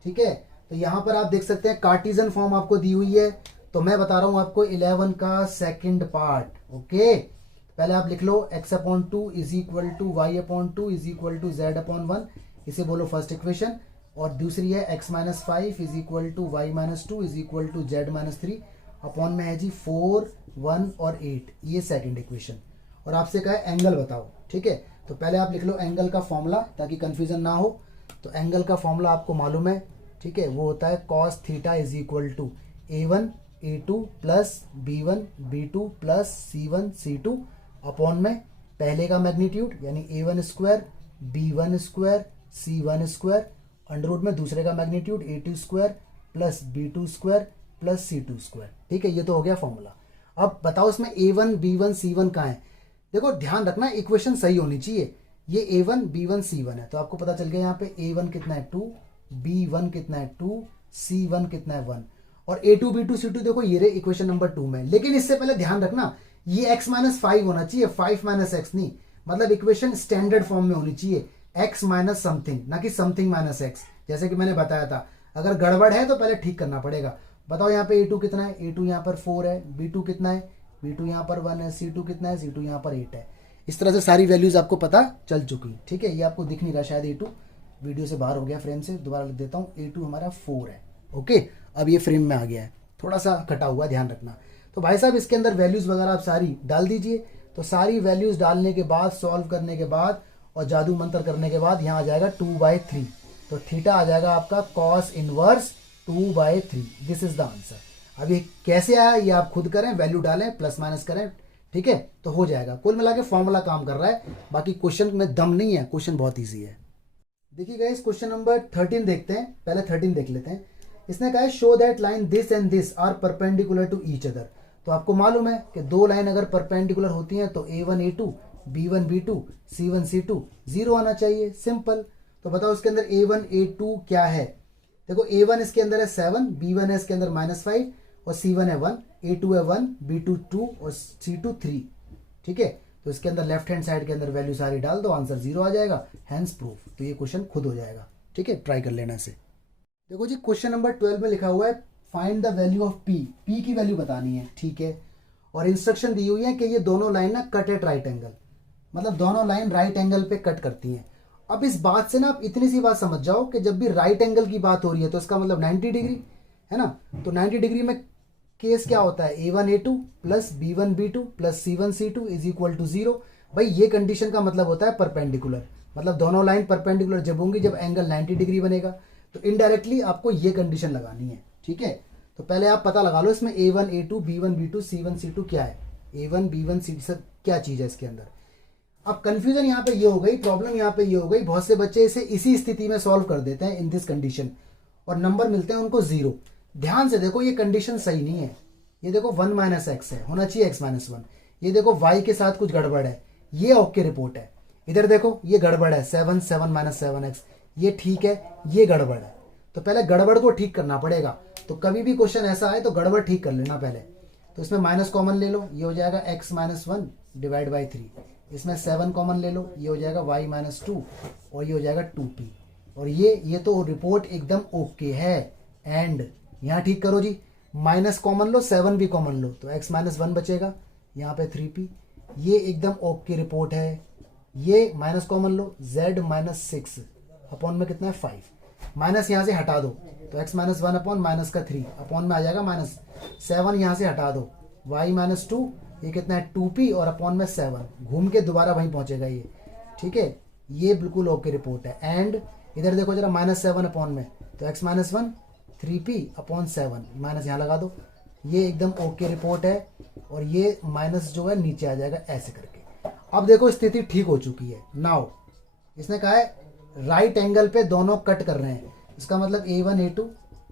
ठीक है, तो यहां पर आप देख सकते हैं कार्टेशियन फॉर्म आपको दी हुई है, तो मैं बता रहा हूं आपको 11 का सेकंड पार्ट। ओके, पहले आप लिख लो x/2 is equal to y/2 is equal to z/1, इसे बोलो फर्स्ट इक्वेशन। और दूसरी है x-5 is equal to y-2 is equal to z-3, upon में है जी 4, 1 और 8, ये सेकंड इक्वेशन। और आपसे कहा है एंगल बताओ। ठीक है, तो पहले आप लिख लो एंगल का फॉर्मूला ताकि कंफ्यूजन ना हो। तो एंगल का फॉर्मूला आपको मालूम है ठीक है, वो होता है cos theta is equal to A1 A2 plus B1 B2 plus C1 C2 upon में पहले का मैग्नीट्यूड यानी A1 square B1 square C1 square under root में दूसरे का magnitude A2 square plus B2 square plus C2 square. ठीक है, ये तो हो गया फॉर्मूला। अब बताओ इसमें A1 B1 C1 कहाँ है। देखो ध्यान रखना इक्वेशन सही होनी चाहिए। ये A1 B1 C1 है तो आपको पता चल गया यहाँ पे A1 कितना है 2, B1 कितना है 2, C1 कितना है 1 और A2 B2 C2 देखो ये रहे इक्वेशन नंबर 2 में। लेकिन इससे पहले ध्यान रखना ये x माइनस 5 होना चाहिए, 5 माइनस एक्स नहीं। मतलब इक्वेशन स्टैंडर्ड फॉर्म में होनी चाहिए, x माइनस समथिंग, ना कि समथिंग माइनस एक्स। जैसे कि मैंने बताया था अगर गड़बड़ है तो पहले ठीक करना पड़ेगा। बताओ यहाँ पे A2 कितना है, A2 यहाँ पर 4 है, B2 कितना है, B2 यहाँ पर 1 है, C2 कितना है, C2 यहाँ पर 8 है। इस तरह से सारी वैल्यूज आपको पता चल चुकी। ठीक है, ये आपको दिख नहीं रहा शायद A2 वीडियो से बाहर हो गया फ्रेम से, दोबारा लिख देता हूँ। A2 हमारा 4 है। ओके, अब ये फ्रेम में आ गया है, थोड़ा सा कटा हुआ, ध्यान रखना। तो भाई साहब इसके अंदर वैल्यूज वगैरह आप सारी डाल दीजिए। तो सारी वैल्यूज डालने के बाद, सॉल्व करने के बाद और जादू मंत्र करने के बाद यहाँ आ जाएगा 2/3। तो थीटा आ जाएगा आपका cos inverse 2/3। This is the answer. अब ये कैसे आया ये आप खुद करें, वैल्यू डालें, प्लस माइनस करें। ठीक है, तो हो जाएगा। कुल मिला के फॉर्मूला काम कर रहा है, बाकी क्वेश्चन में दम नहीं है, क्वेश्चन बहुत ईजी है। देखिए गाइस क्वेश्चन नंबर 13 देखते हैं, पहले 13 देख लेते हैं। इसने कहा है show that line this and this are perpendicular to each other. तो आपको मालूम है कि दो लाइन अगर परपेंडिकुलर होती हैं तो A1 A2 B1 B2 C1 C2 0 आना चाहिए, सिंपल। तो बताओ इसके अंदर A1 A2 क्या है। देखो A1 इसके अंदर है 7, B1 है इसके अंदर -5 और C1 है 1, A2 है 1, B2 2 और C2 3। ठीक है, तो इसके अंदर लेफ्ट हैंड साइड के अंदर वैल्यू सारी डाल दो, आंसर 0 आ जाएगा, हैंस प्रूफ। तो ये क्वेश्चन खुद हो जाएगा। ठीक है, ट्राई कर लेना इसे। देखो जी क्वेश्चन नंबर 12 में लिखा हुआ है find the value of P की वैल्यू बतानी है। ठीक है, और इंस्ट्रक्शन दी हुई है कि ये दोनों लाइन ना कट एट राइट एंगल, मतलब दोनों लाइन राइट एंगल पे कट करती हैं। अब इस बात से ना आप इतनी सी बात समझ जाओ कि जब भी राइट एंगल की बात हो रही है तो इसका मतलब 90 डिग्री है ना। तो 90 डिग्री में केस क्या होता है, A1 A2 plus B1 B2 plus C1 C2 is equal to 0। भाई ये कंडीशन का मतलब होता है परपेंडिकुलर, मतलब दोनों लाइन परपेंडिकुलर जब होंगी जब एंगल 90 डिग्री बनेगा। तो इनडायरेक्टली आपको ये कंडीशन लगानी है। ठीक है, तो पहले आप पता लगा लो इसमें A1 A2 B1 B2 C1 C2 क्या है, A1 B1 C सब क्या चीज़ है इसके अंदर। अब कंफ्यूजन यहाँ पे ये हो गई, प्रॉब्लम यहाँ पे ये हो गई, बहुत से बच्चे इसे इसी स्थिति में सॉल्व कर देते हैं इन दिस कंडीशन और नंबर मिलते हैं उनको 0। ध्यान से देखो ये कंडीशन सही नहीं है। ये देखो 1 माइनस एक्स है, होना चाहिए x माइनस 1। ये देखो y के साथ कुछ गड़बड़ है, ये ओके रिपोर्ट है। इधर देखो ये गड़बड़ है 7 7 माइनस 7x, ये ठीक है, ये गड़बड़ है। तो पहले गड़बड़ को ठीक करना पड़ेगा। तो कभी भी क्वेश्चन ऐसा आए तो गड़बड़ ठीक कर लेना पहले। तो इसमें माइनस कॉमन ले लो, ये हो जाएगा x माइनस 1 डिवाइड बाई 3। इसमें 7 कॉमन ले लो, ये हो जाएगा y माइनस 2 और ये हो जाएगा 2p। और ये तो रिपोर्ट एकदम ओके है। एंड यहाँ ठीक करो जी, माइनस कॉमन लो, 7 भी कॉमन लो, तो x माइनस 1 बचेगा, यहाँ पे 3p। ये एकदम ओके रिपोर्ट है। ये माइनस कॉमन लो, z माइनस 6 अपॉन में कितना है 5, माइनस यहाँ से हटा दो तो x माइनस 1 अपॉन माइनस का 3 अपॉन में आ जाएगा माइनस 7, यहाँ से हटा दो y माइनस 2, ये कितना है 2p और अपॉन में 7, घूम के दोबारा वहीं पहुंचेगा ये। ठीक है, ये बिल्कुल ओके रिपोर्ट है। एंड इधर देखो जरा -7 अपॉन में, तो x minus 1 3p upon 7, minus यहाँ लगा दो, ये एकदम ओके रिपोर्ट है। और ये माइनस जो है नीचे आ जाएगा ऐसे करके। अब देखो स्थिति ठीक हो चुकी है। नाउ इसने कहा है राइट एंगल पे दोनों कट कर रहे हैं, इसका मतलब A1 A2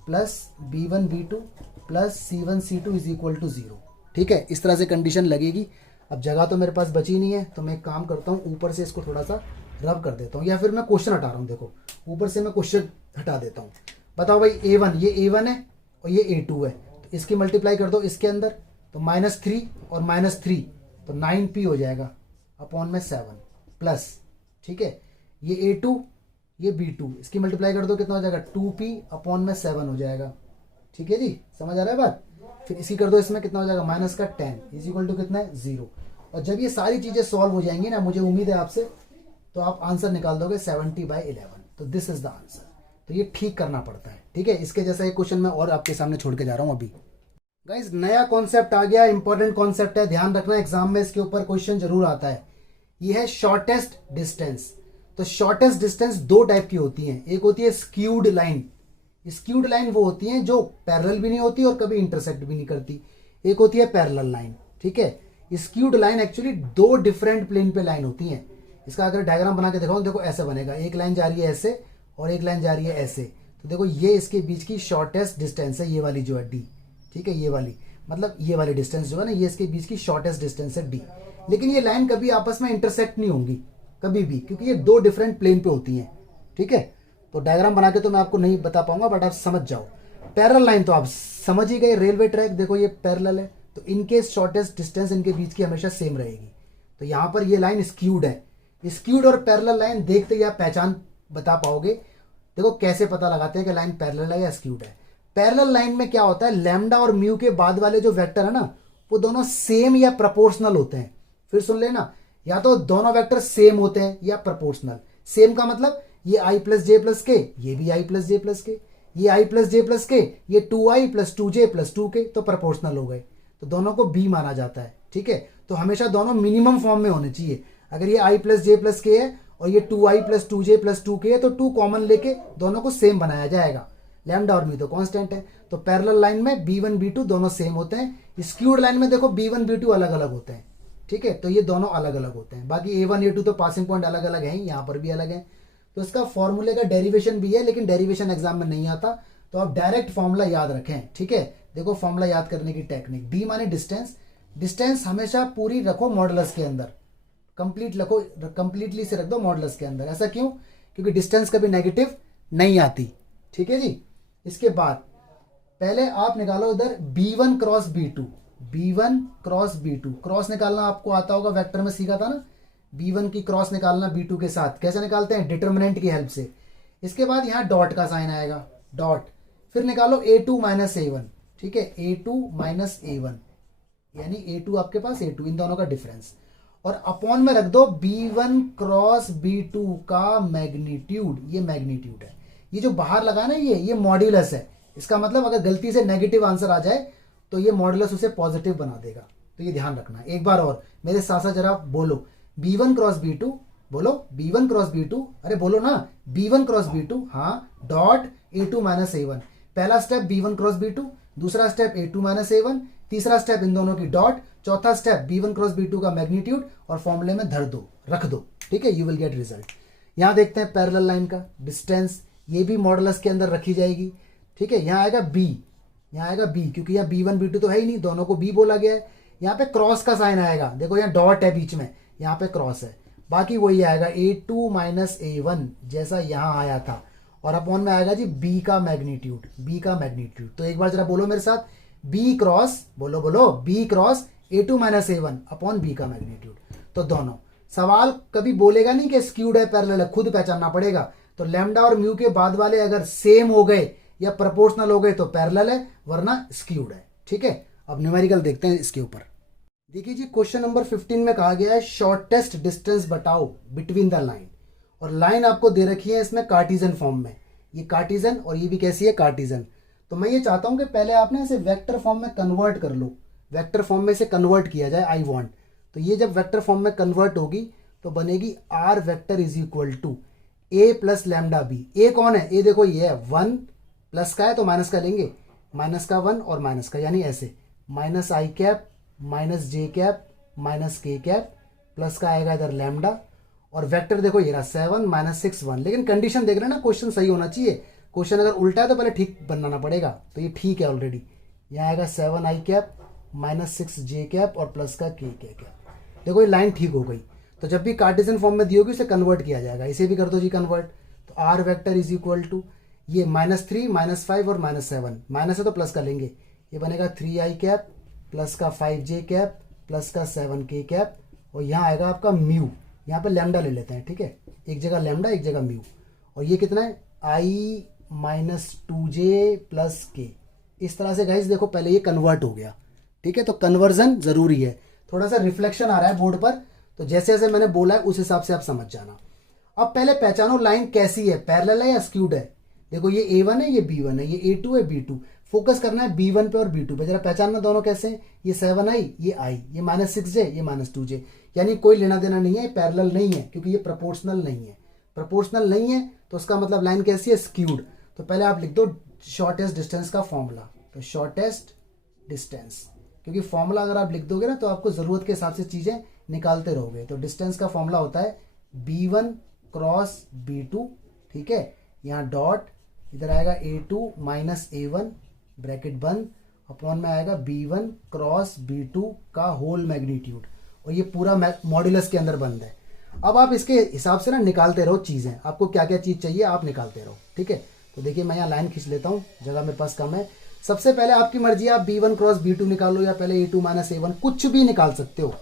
plus B1 B2 plus C1 C2 is equal to 0। ठीक है, इस तरह से कंडीशन लगेगी। अब जगह तो मेरे पास बची नहीं है तो मैं एक काम करता हूँ, ऊपर से इसको थोड़ा सा रब कर देता हूँ, या फिर मैं क्वेश्चन हटा रहा हूँ। देखो ऊपर से मैं क्वेश्चन हटा देता हूँ। बताओ भाई A1, ये A1 है और ये A2 है, तो इसकी मल्टीप्लाई कर दो इसके अंदर, तो -3 और -3 तो 9p हो जाएगा अपॉन में 7 प्लस। ठीक है, ये A2 ये B2, इसकी मल्टीप्लाई कर दो कितना हो जाएगा 2p अपॉन में 7 हो जाएगा। ठीक है जी, समझ आ रहा है बात। फिर इसी कर दो, इसमें कितना हो जाएगा माइनस का 10 इज इक्वल टू कितना है 0। और जब ये सारी चीज़ें सॉल्व हो जाएंगी ना, मुझे उम्मीद है आपसे, तो आप आंसर निकाल दोगे 70/11। तो दिस इज द आंसर। तो ये ठीक करना पड़ता है। ठीक है, इसके जैसा एक क्वेश्चन मैं और आपके सामने छोड़ के जा रहा हूँ अभी। गाइज नया कॉन्सेप्ट आ गया, इंपॉर्टेंट कॉन्सेप्ट है, ध्यान रखना, एग्जाम में इसके ऊपर क्वेश्चन जरूर आता है। ये है शॉर्टेस्ट डिस्टेंस। तो शॉर्टेस्ट डिस्टेंस दो टाइप की होती हैं, एक होती है स्क्यूड लाइन, स्क्यूड लाइन वो होती हैं जो पैरेलल भी नहीं होती और कभी इंटरसेक्ट भी नहीं करती। एक होती है पैरेलल लाइन, ठीक है। स्क्यूड लाइन एक्चुअली दो डिफरेंट प्लेन पे लाइन होती हैं। इसका अगर डायग्राम बना के दिखाऊं, देखो ऐसे बनेगा, एक लाइन जा रही है ऐसे और एक लाइन जा रही है ऐसे। तो देखो ये इसके बीच की शॉर्टेस्ट डिस्टेंस है, ये वाली जो है डी, ठीक है, ये वाली, मतलब ये वाली डिस्टेंस जो है ना, ये इसके बीच की शॉर्टेस्ट डिस्टेंस है डी। लेकिन ये लाइन कभी आपस में इंटरसेक्ट नहीं होंगी कभी भी, क्योंकि ये दो डिफरेंट प्लेन पे होती हैं, ठीक है। तो डायग्राम बना के तो मैं आपको नहीं बता पाऊंगा, बट आप समझ जाओ। पैरेलल लाइन तो आप समझ ही गए, रेलवे ट्रैक देखो ये पैरेलल है, तो इनके शॉर्टेस्ट डिस्टेंस इनके बीच की हमेशा सेम रहेगी। तो यहाँ पर ये लाइन स्क्यूड है। स्क्यूड और पैरेलल लाइन देखते ही आप पहचान बता पाओगे। देखो कैसे पता लगाते हैं कि लाइन पैरेलल है या स्क्यूड है। पैरेलल लाइन में क्या होता है, लैम्डा और म्यू के बाद वाले जो वेक्टर है ना, वो दोनों सेम या प्रोपोर्शनल होते हैं। फिर सुन लेना, या तो दोनों वेक्टर सेम होते हैं या प्रोपोर्शनल। सेम का मतलब ये आई प्लस जे प्लस के, ये भी आई प्लस जे प्लस के, ये आई प्लस जे प्लस के, ये 2i plus 2j plus 2k, तो प्रोपोर्शनल हो गए, तो दोनों को बी माना जाता है, ठीक है। तो हमेशा दोनों मिनिमम फॉर्म में होने चाहिए। अगर ये आई प्लस जे प्लस के है और ये 2i plus 2j plus 2k है, तो 2 कॉमन लेके दोनों को सेम बनाया जाएगा। लैम्डा और म्यू तो कांस्टेंट है। तो पैरेलल लाइन में b1 b2 दोनों सेम होते हैं। स्क्यूड लाइन में देखो b1 b2 अलग अलग होते हैं, ठीक है। तो ये दोनों अलग अलग होते हैं। बाकी a1 a2 तो पासिंग पॉइंट अलग अलग है, यहाँ पर भी अलग है। तो इसका फॉर्मूले का डेरिवेशन भी है, लेकिन डेरिवेशन एग्जाम में नहीं आता, तो आप डायरेक्ट फॉर्मूला याद रखें, ठीक है। देखो फॉर्मूला याद करने की टेक्निक, डी माने डिस्टेंस। डिस्टेंस हमेशा पूरी रखो मॉडुलस के अंदर, कंप्लीट रखो, कंप्लीटली से रख दो मॉडुलस के अंदर। ऐसा क्यों? क्योंकि डिस्टेंस कभी नेगेटिव नहीं आती, ठीक है जी। इसके बाद पहले आप निकालो इधर b1 cross b2, b1 cross b2। Cross निकालना आपको आता होगा, वेक्टर में सीखा था ना, b1 की क्रॉस निकालना b2 के साथ। कैसे निकालते हैं? डिटर्मिनेंट की हेल्प से। इसके बाद यहाँ डॉट का साइन आएगा, डॉट। फिर निकालो a2 माइनस a1, ठीक है, a2 माइनस a1, यानी a2 आपके पास a2, इन दोनों का डिफरेंस। और अपॉन में रख दो b1 क्रॉस b2 का मैग्नीट्यूड। ये मैग्नीट्यूड है, ये जो बाहर लगा ना, ये मॉड्यूलस है। इसका मतलब अगर गलती से नेगेटिव आंसर आ जाए तो ये मॉड्यूलस उसे पॉजिटिव बना देगा। तो ये ध्यान रखना। एक बार और मेरे साथ साथ जरा बोलो, b1 क्रॉस b2, बोलो b1 क्रॉस b2, अरे बोलो ना, b1 क्रॉस b2, हाँ, डॉट a2 माइनस a1। पहला स्टेप b1 क्रॉस b2, दूसरा स्टेप a2 माइनस a1, तीसरा स्टेप इन दोनों की डॉट, चौथा स्टेप b1 क्रॉस b2 का मैग्नीट्यूड, और फॉर्मूले में धर दो, रख दो, ठीक है। You will get result. यहां देखते हैं पैरेलल लाइन का डिस्टेंस, ये भी मॉडुलस के अंदर रखी जाएगी, ठीक है। यहाँ आएगा b, यहाँ आएगा b, क्योंकि यहाँ b1 b2 तो है ही नहीं, दोनों को b बोला गया है। यहाँ पे क्रॉस का साइन आएगा, देखो यहाँ डॉट है बीच में, यहाँ पे क्रॉस है। बाकी वही आएगा a2 माइनस a1 जैसा यहाँ आया था, और अपॉन में आएगा जी b का मैग्नीट्यूड, b का मैग्नीट्यूड। तो एक बार जरा बोलो मेरे साथ, b क्रॉस, बोलो बोलो, b cross a2 minus a1 upon b का मैग्नीट्यूड। तो दोनों, सवाल कभी बोलेगा नहीं कि स्क्यूड है पैरेलल है, खुद पहचानना पड़ेगा। तो लैम्डा और म्यू के बाद वाले अगर सेम हो गए या प्रोपोर्शनल हो गए तो पैरेलल है, वरना स्क्यूड है, ठीक है। अब न्यूमेरिकल देखते हैं इसके ऊपर। देखिए जी, क्वेश्चन नंबर 15 में कहा गया है शॉर्टेस्ट डिस्टेंस बताओ बिटवीन द लाइन, और लाइन आपको दे रखी है इसमें कार्टिजन फॉर्म में। ये कार्टिजन और ये भी कैसी है? कार्टिजन। तो मैं ये चाहता हूं कि पहले आपने इसे वेक्टर फॉर्म में कन्वर्ट कर लो, वेक्टर फॉर्म में इसे कन्वर्ट किया जाए, आई वांट। तो ये जब वेक्टर फॉर्म में कन्वर्ट होगी तो बनेगी R vector is equal to A plus lambda B. A कौन है? ए देखो ये है 1, प्लस का है तो माइनस का लेंगे, माइनस का 1 और माइनस का, यानी ऐसे माइनस आई कैप माइनस जे कैप माइनस के कैप, प्लस का आएगा इधर लैम्डा, और वेक्टर देखो ये रहा 7 माइनस 6 1। लेकिन कंडीशन देख रहे हैं ना, क्वेश्चन सही होना चाहिए। क्वेश्चन अगर उल्टा है तो पहले ठीक बनाना पड़ेगा, तो ये ठीक है ऑलरेडी। यहाँ आएगा 7 आई कैप माइनस 6 जे कैप और प्लस का के कैप। देखो ये लाइन ठीक हो गई। तो जब भी कार्टेशियन फॉर्म में दी होगी उसे कन्वर्ट किया जाएगा। इसे भी कर दो जी कन्वर्ट। तो R vector is equal to ये -3 -5 और -7, माइनस है तो प्लस का लेंगे, ये बनेगा 3 आई कैप प्लस का 5 जे कैप प्लस का 7 के कैप, और यहाँ आएगा आपका म्यू। यहाँ पे लैम्डा ले लेते हैं, ठीक है, एक जगह लैम्डा एक जगह म्यू। और ये कितना है? आई -2j प्लस के। इस तरह से गाइस देखो पहले ये कन्वर्ट हो गया, ठीक है। तो कन्वर्जन जरूरी है। थोड़ा सा रिफ्लेक्शन आ रहा है बोर्ड पर, तो जैसे जैसे मैंने बोला है उस हिसाब से आप समझ जाना। अब पहले पहचानो लाइन कैसी है, पैरेलल है या स्क्यूड है। देखो ये A1 है, ये B1 है, ये A2 है, B2। फोकस करना है B1 पे और B2 पे। जरा पहचानना दोनों कैसे हैं। ये 7i, ये i, ये -6j, ये -2j, यानी कोई लेना देना नहीं है, पैरेलल नहीं है, क्योंकि ये प्रोपोर्शनल नहीं है। प्रोपोर्शनल नहीं है तो उसका मतलब लाइन कैसी है? स्क्यूड। तो पहले आप लिख दो शॉर्टेस्ट डिस्टेंस का फॉर्मूला। तो शॉर्टेस्ट डिस्टेंस, क्योंकि फॉर्मूला अगर आप लिख दोगे ना तो आपको ज़रूरत के हिसाब से चीज़ें निकालते रहोगे। तो डिस्टेंस का फॉर्मूला होता है B1 क्रॉस B2, ठीक है। यहाँ डॉट, इधर आएगा A2 माइनस A1 ब्रैकेट बंद, अपॉन में आएगा B1 क्रॉस B2 का होल मैग्नीट्यूड, और ये पूरा मॉड्यूलस के अंदर बंद है। अब आप इसके हिसाब से ना निकालते रहो चीज़ें, आपको क्या क्या चीज़ चाहिए आप निकालते रहो, ठीक है। तो देखिए मैं यहाँ लाइन खींच लेता हूँ, जगह मेरे पास कम है। सबसे पहले आपकी मर्जी है, आप B1 क्रॉस B2 निकालो या पहले A2 माइनस A1, कुछ भी निकाल सकते हो।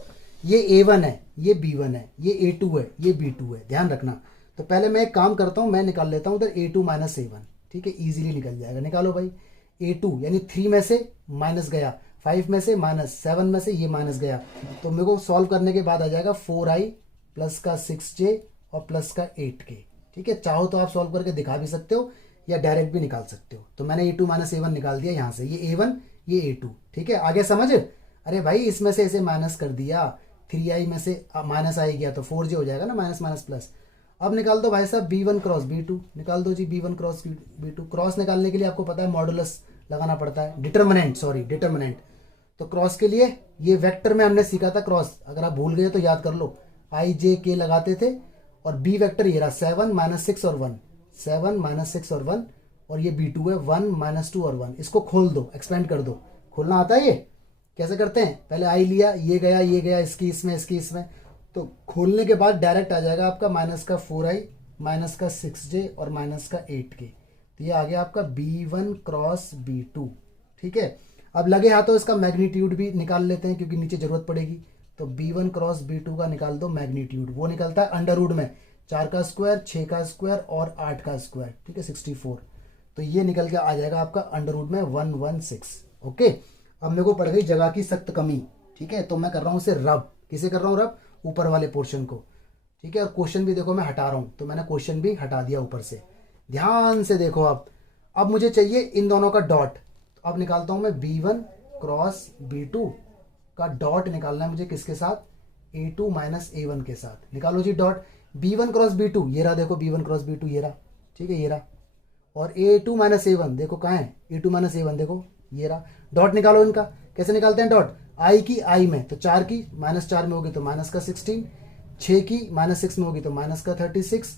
ये A1 है, ये B1 है, ये A2 है, ये B2 है, ध्यान रखना। तो पहले मैं एक काम करता हूँ, मैं निकाल लेता हूँ उधर A2 माइनस A1, ठीक है, ईजिली निकल जाएगा। निकालो भाई। A2 यानी 3 में से माइनस गया, 5 में से माइनस, 7 में से ये माइनस गया, तो मेरे को सॉल्व करने के बाद आ जाएगा 4i प्लस का 6j और प्लस का 8k, ठीक है। चाहो तो आप सॉल्व करके दिखा भी सकते हो या डायरेक्ट भी निकाल सकते हो। तो मैंने A2 माइनस A1 निकाल दिया यहाँ से, ये A1 ये A2, ठीक है। आगे समझ। अरे भाई इसमें से इसे माइनस कर दिया, 3i में से माइनस आई गया तो 4j हो जाएगा ना, माइनस माइनस प्लस। अब निकाल दो भाई साहब B1 क्रॉस B2, निकाल दो जी B1 क्रॉस B2। क्रॉस निकालने के लिए आपको पता है मॉडुलस लगाना पड़ता है, डिटर्मिनेंट। तो क्रॉस के लिए ये वेक्टर में हमने सीखा था क्रॉस, अगर आप भूल गए तो याद कर लो, i j k लगाते थे, और बी वेक्टर ये रहा 7 माइनस 6 और 1, 7 माइनस 6 और 1, और ये B2 है 1 माइनस 2 और 1। इसको खोल दो, एक्सपेंड कर दो। खोलना आता है ये, कैसे करते हैं, पहले आई लिया, ये गया इसकी इसमें, तो खोलने के बाद डायरेक्ट आ जाएगा आपका माइनस का 4i माइनस का 6j और माइनस का 8k। तो ये आ गया आपका B1 क्रॉस B2, ठीक है। अब लगे हाथों इसका मैग्नीट्यूड भी निकाल लेते हैं क्योंकि नीचे जरूरत पड़ेगी। तो B1 क्रॉस B2 का निकाल दो मैग्नीट्यूड, वो निकलता है अंडर रूट में 4 का स्क्वायर, 6 का स्क्वायर और 8 का स्क्वायर, ठीक है, 64। तो ये निकल के आ जाएगा आपका अंडर रूट में 116। ओके, अब मेरे को पड़ गई जगह की सख्त कमी, ठीक है। तो मैं कर रहा हूँ उसे रब, किसे कर रहा हूँ रब, ऊपर वाले पोर्शन को, ठीक है। और क्वेश्चन भी देखो मैं हटा रहा हूँ, तो मैंने क्वेश्चन भी हटा दिया ऊपर से। ध्यान से देखो, अब मुझे चाहिए इन दोनों का डॉट। तो अब निकालता हूँ मैं B1 क्रॉस B2 का डॉट निकालना है मुझे, किसके साथ, A2 माइनस A1 के साथ। निकालो जी डॉट। B1 क्रॉस B2 ये रहा, देखो B1 क्रॉस B2 ये रहा, ठीक है, ये रहा। और A2 माइनस A1 देखो कहाँ है, A2 माइनस A1 देखो ये रहा। डॉट निकालो इनका, कैसे निकालते हैं डॉट, आई की आई में, तो 4 की माइनस 4 में होगी तो माइनस का 16, 6 की माइनस 6 में होगी तो माइनस का 36,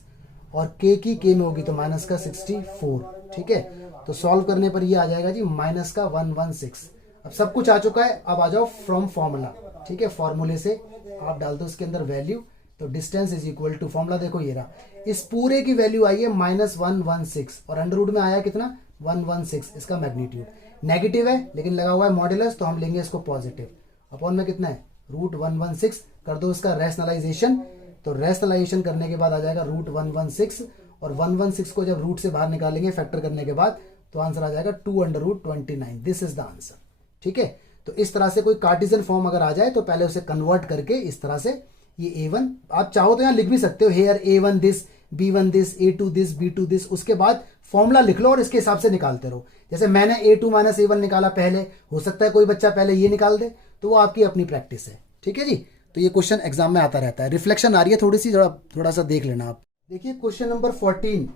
और के में होगी तो माइनस का 64, ठीक है। तो सॉल्व करने पर ये आ जाएगा जी माइनस का 116। अब सब कुछ आ चुका है, अब आ जाओ फ्रॉम फॉर्मूला, ठीक है। फॉर्मूले से आप डाल दो इसके अंदर वैल्यू, तो distance is equal to, formula देखो ये रहा, इस पूरे की वैल्यू आई है माइनस 116, और अंडर रूट में आया कितना 116, इसका मैग्नीट्यूड नेगेटिव है लेकिन लगा हुआ है मॉड्यूलस, तो हम लेंगे इसको पॉजिटिव। अपॉन में कितना है रूट 116, कर दो इसका रैशनलाइजेशन। तो रैशनलाइजेशन करने के बाद आ जाएगा रूट 116, और 116 को जब रूट से बाहर निकालेंगे फैक्टर करने के बाद, तो आंसर आ जाएगा 2/√29। दिस इज द आंसर, ठीक है। तो इस तरह से कोई कार्टेशियन फॉर्म अगर आ जाए तो पहले उसे कन्वर्ट करके इस तरह से, ये A1 आप चाहो तो यहाँ लिख भी सकते हो, here A1 this, B1 this, A2 this, B2 this, उसके बाद फॉर्मूला लिख लो और इसके हिसाब से निकालते रहो। जैसे मैंने A2 माइनस A1 निकाला पहले, हो सकता है कोई बच्चा पहले ये निकाल दे, तो वो आपकी अपनी प्रैक्टिस है, ठीक है जी। तो ये क्वेश्चन एग्जाम में आता रहता है। रिफ्लेक्शन आ रही है थोड़ी सी, थोड़ा सा देख लेना आप। देखिए question number 14,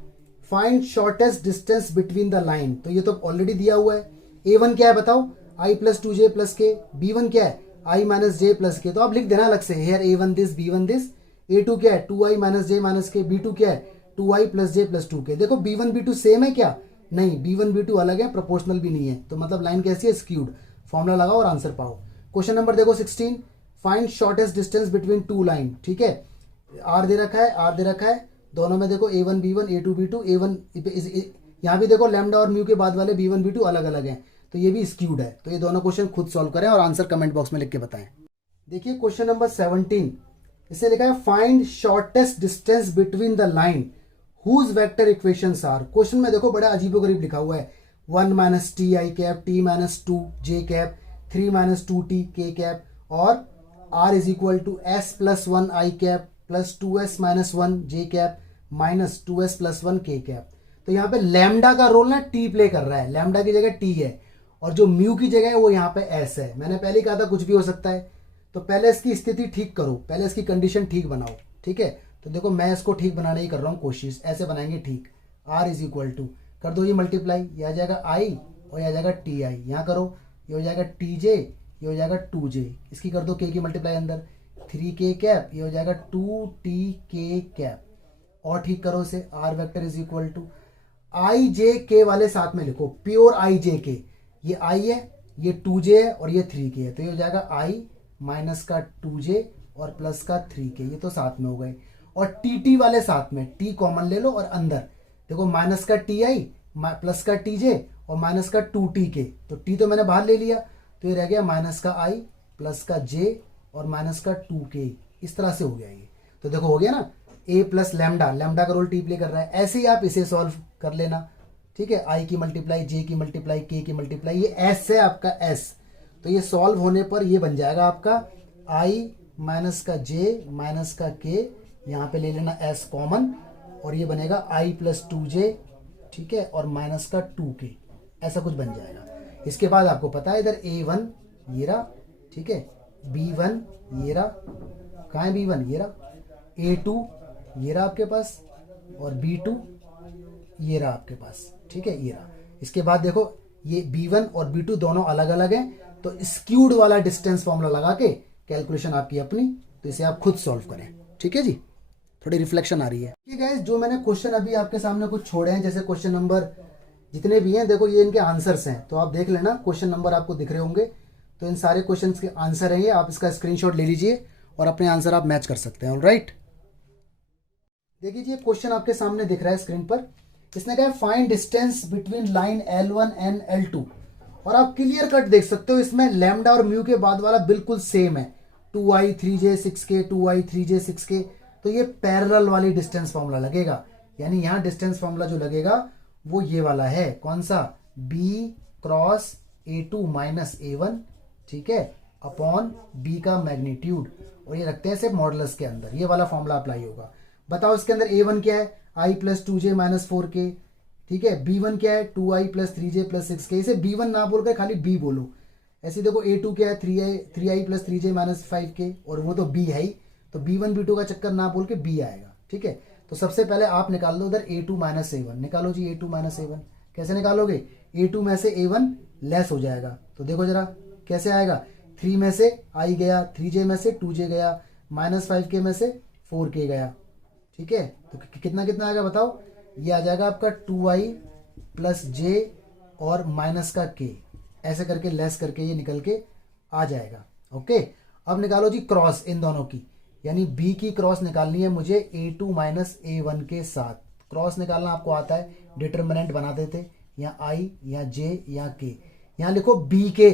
find shortest distance between the line. तो ये तो ऑलरेडी दिया हुआ है। A1 क्या है बताओ, i प्लस 2j प्लस के। B1 क्या है, i माइनस j प्लस के। तो आप लिख देना अलग से, hair A1 this, B1 this. A2 क्या है, 2i माइनस j माइनस के। B2 क्या है, 2i plus j plus 2k। देखो B1 B2 सेम है क्या, नहीं, B1 B2 अलग है, प्रोपोर्शनल भी नहीं है, तो मतलब लाइन कैसी है, स्क्यूड। फॉर्मूला लगाओ और आंसर पाओ। क्वेश्चन नंबर देखो 16, find shortest distance between two line, ठीक है। R दे रखा है, दोनों में देखो A1 B1, A2 B2, A1 यहाँ भी देखो लैम्डा और म्यू के बाद वाले B1 B2 अलग अलग हैं, तो ये भी स्क्यूड है। तो ये दोनों क्वेश्चन खुद सॉल्व करें और आंसर कमेंट बॉक्स में लिख के बताएं। देखिए क्वेश्चन नंबर 17, इसे लिखा है find shortest distance between the line whose vector equations are. Question में देखो बड़ा अजीबोगरीब लिखा हुआ है, 1 minus T I cap, T minus 2 J cap, 3 minus 2 T K cap, और R is equal to S plus 1 I cap plus 2s minus 1 J cap minus 2s plus 1 K cap. तो यहाँ पे लैम्डा का role ना T play कर रहा है, lambda की जगह टी है, और जो म्यू की जगह है वो यहाँ पे एस है। मैंने पहले कहा था कुछ भी हो सकता है, तो पहले इसकी स्थिति ठीक करो, पहले इसकी कंडीशन ठीक बनाओ, ठीक है। तो देखो मैं इसको ठीक बनाने की कर रहा हूँ कोशिश, ऐसे बनाएंगे ठीक। आर इज इक्वल टू, कर दो ये मल्टीप्लाई, ये आ जाएगा आई और ये आ जाएगा टी आई, यहाँ करो ये हो जाएगा टी जे, ये हो जाएगा टू जे, इसकी कर दो के की मल्टीप्लाई अंदर, 3k कैप, ये हो जाएगा 2tk कैप, और ठीक करो इसे, R vector is equal to I J K वाले साथ में लिखो, प्योर आई जे के, ये आई है, ये 2j है और ये 3k है, तो ये हो जाएगा आई माइनस का 2j और प्लस का 3k, ये तो साथ में हो गए, और टी वाले साथ में, टी कॉमन ले लो और अंदर देखो माइनस का टी आई प्लस का टी जे और माइनस का 2tk, तो टी तो मैंने बाहर ले लिया, तो ये रह गया माइनस का आई प्लस का जे और माइनस का 2k, इस तरह से हो गया ये। तो देखो हो गया ना, a प्लस लैम्डा, लैम्डा का रोल टी प्ले कर रहा है, ऐसे ही आप इसे सॉल्व कर लेना, ठीक है। आई की मल्टीप्लाई, जे की मल्टीप्लाई, के की मल्टीप्लाई, ये एस है आपका एस, तो ये सॉल्व होने पर ये बन जाएगा आपका आई माइनस का जे माइनस का के, यहाँ पे ले लेना एस कॉमन, और ये बनेगा आई प्लस 2j, ठीक है, और माइनस का 2k, ऐसा कुछ बन जाएगा। इसके बाद आपको पता है इधर a1 ये रहा, ठीक है, b1 ये रहा, कहाँ है b1 ये रहा, a2 ये रहा आपके पास, और b2 ये रहा आपके पास, ठीक है, ये रहा। इसके बाद देखो ये b1 और b2 दोनों अलग अलग हैं, तो स्क्यूड वाला डिस्टेंस फॉर्मूला लगा के कैलकुलेशन आपकी अपनी, तो इसे आप खुद सॉल्व करें, ठीक है जी। थोड़ी रिफ्लेक्शन आ रही है। ठीक है, जो मैंने क्वेश्चन अभी आपके सामने कुछ छोड़े हैं, जैसे क्वेश्चन नंबर जितने भी हैं, देखो ये इनके आंसर्स हैं, तो आप देख लेना, क्वेश्चन नंबर आपको दिख रहे होंगे, तो इन सारे क्वेश्चंस के आंसर हैं ये, आप इसका स्क्रीनशॉट ले लीजिए और अपने आंसर आप मैच कर सकते हैं। ऑलराइट, देखिए क्वेश्चन आपके सामने दिख रहा है स्क्रीन पर, इसने कहा find distance between line L1 and L2, और आप क्लियर कट देख सकते हो इसमें लैम्डा और म्यू के बाद वाला बिल्कुल सेम है, 2i 3j 6k 2i 3j 6k, तो ये पैरेलल वाली डिस्टेंस फॉर्मूला लगेगा, यानी यहाँ डिस्टेंस फॉर्मूला जो लगेगा वो ये वाला है, कौन सा, b cross a2 minus a1, ठीक है, अपॉन b का मैग्नीट्यूड, और ये रखते हैं सिर्फ मॉडुलस के अंदर, ये वाला फॉर्मूला अप्लाई होगा। बताओ इसके अंदर a1 क्या है, i plus 2j minus 4k, ठीक है, b1 क्या है, 2i plus 3j plus 6k, इसे b1 ना बोलकर खाली b बोलो। ऐसे देखो a2 क्या है, 3i plus 3j minus 5k, और वो तो b है ही, तो b1 b2 का चक्कर ना बोल के b आएगा, ठीक है। तो सबसे पहले आप निकाल लो उधर a2 माइनस a1, निकालो जी a2 माइनस a1, कैसे निकालोगे, a2 में से a1 लेस हो जाएगा, तो देखो जरा कैसे आएगा, 3 में से i गया, 3j में से 2j गया, माइनस 5k में से 4k गया, ठीक है, तो कितना कितना आएगा बताओ, ये आ जाएगा आपका 2i प्लस j और माइनस का k, ऐसे करके लेस करके ये निकल के आ जाएगा। ओके, अब निकालो जी क्रॉस इन दोनों की, यानी b की क्रॉस निकालनी है मुझे a2 माइनस a1 के साथ, क्रॉस निकालना आपको आता है, डिटर्मिनेंट बनाते थे, यहाँ i यहाँ j यहाँ k, यहाँ लिखो b के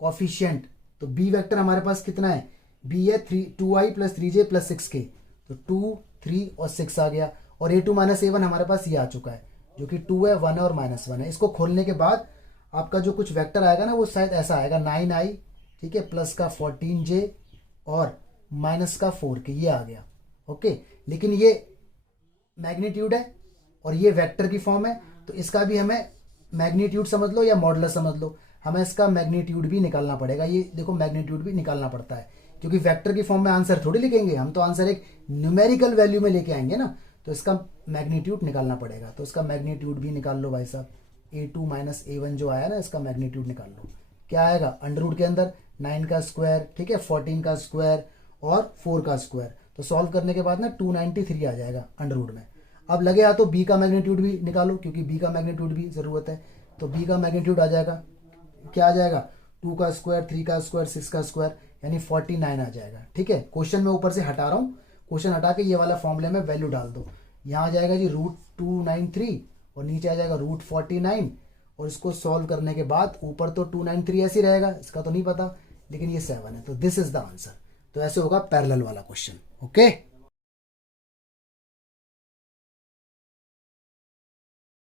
कोफिशिएंट, तो b वेक्टर हमारे पास कितना है, b है 2i plus 3j plus 6k, तो 2 3 और 6 आ गया, और a2 माइनस a1 हमारे पास ये आ चुका है, जो कि 2 है, 1 है और माइनस 1 है। इसको खोलने के बाद आपका जो कुछ वेक्टर आएगा ना, वो शायद ऐसा आएगा 9i, ठीक है, प्लस का 14j और माइनस का 4k, ये आ गया। ओके, लेकिन ये मैग्नीट्यूड है और ये वेक्टर की फॉर्म है, तो इसका भी हमें मैग्नीट्यूड समझ लो या मॉडुलस समझ लो, हमें इसका मैग्नीट्यूड भी निकालना पड़ेगा। ये देखो मैग्नीट्यूड भी निकालना पड़ता है, क्योंकि वेक्टर की फॉर्म में आंसर थोड़ी लिखेंगे हम, तो आंसर एक न्यूमेरिकल वैल्यू में लेके आएंगे ना, तो इसका मैग्नीट्यूड निकालना पड़ेगा। तो इसका मैग्नीट्यूड भी निकाल लो भाई साहब, a2 माइनस a1 जो आया ना, इसका मैग्नीट्यूड निकाल लो, क्या आएगा, अंडर रूट के अंदर 9 का स्क्वायर, ठीक है, 14 का स्क्वायर और 4 का स्क्वायर, तो सॉल्व करने के बाद ना 293 आ जाएगा अंडर रूट में। अब लगे हाथ तो b का मैग्नीट्यूड भी निकालो, क्योंकि b का मैग्नीट्यूड भी ज़रूरत है, तो b का मैग्नीट्यूड आ जाएगा, क्या आ जाएगा, 2 का स्क्वायर 3 का स्क्वायर 6 का स्क्वायर, यानी 49 आ जाएगा। ठीक है, क्वेश्चन में ऊपर से हटा रहा हूँ, क्वेश्चन हटा के ये वाला फॉर्मूले में वैल्यू डाल दो, यहाँ आ जाएगा जी √293 और नीचे आ जाएगा √49, और इसको सॉल्व करने के बाद ऊपर तो 293 ऐसे ही रहेगा, इसका तो नहीं पता, लेकिन ये 7 है, तो दिस इज द आंसर। तो ऐसे होगा पैरेलल वाला क्वेश्चन। ओके।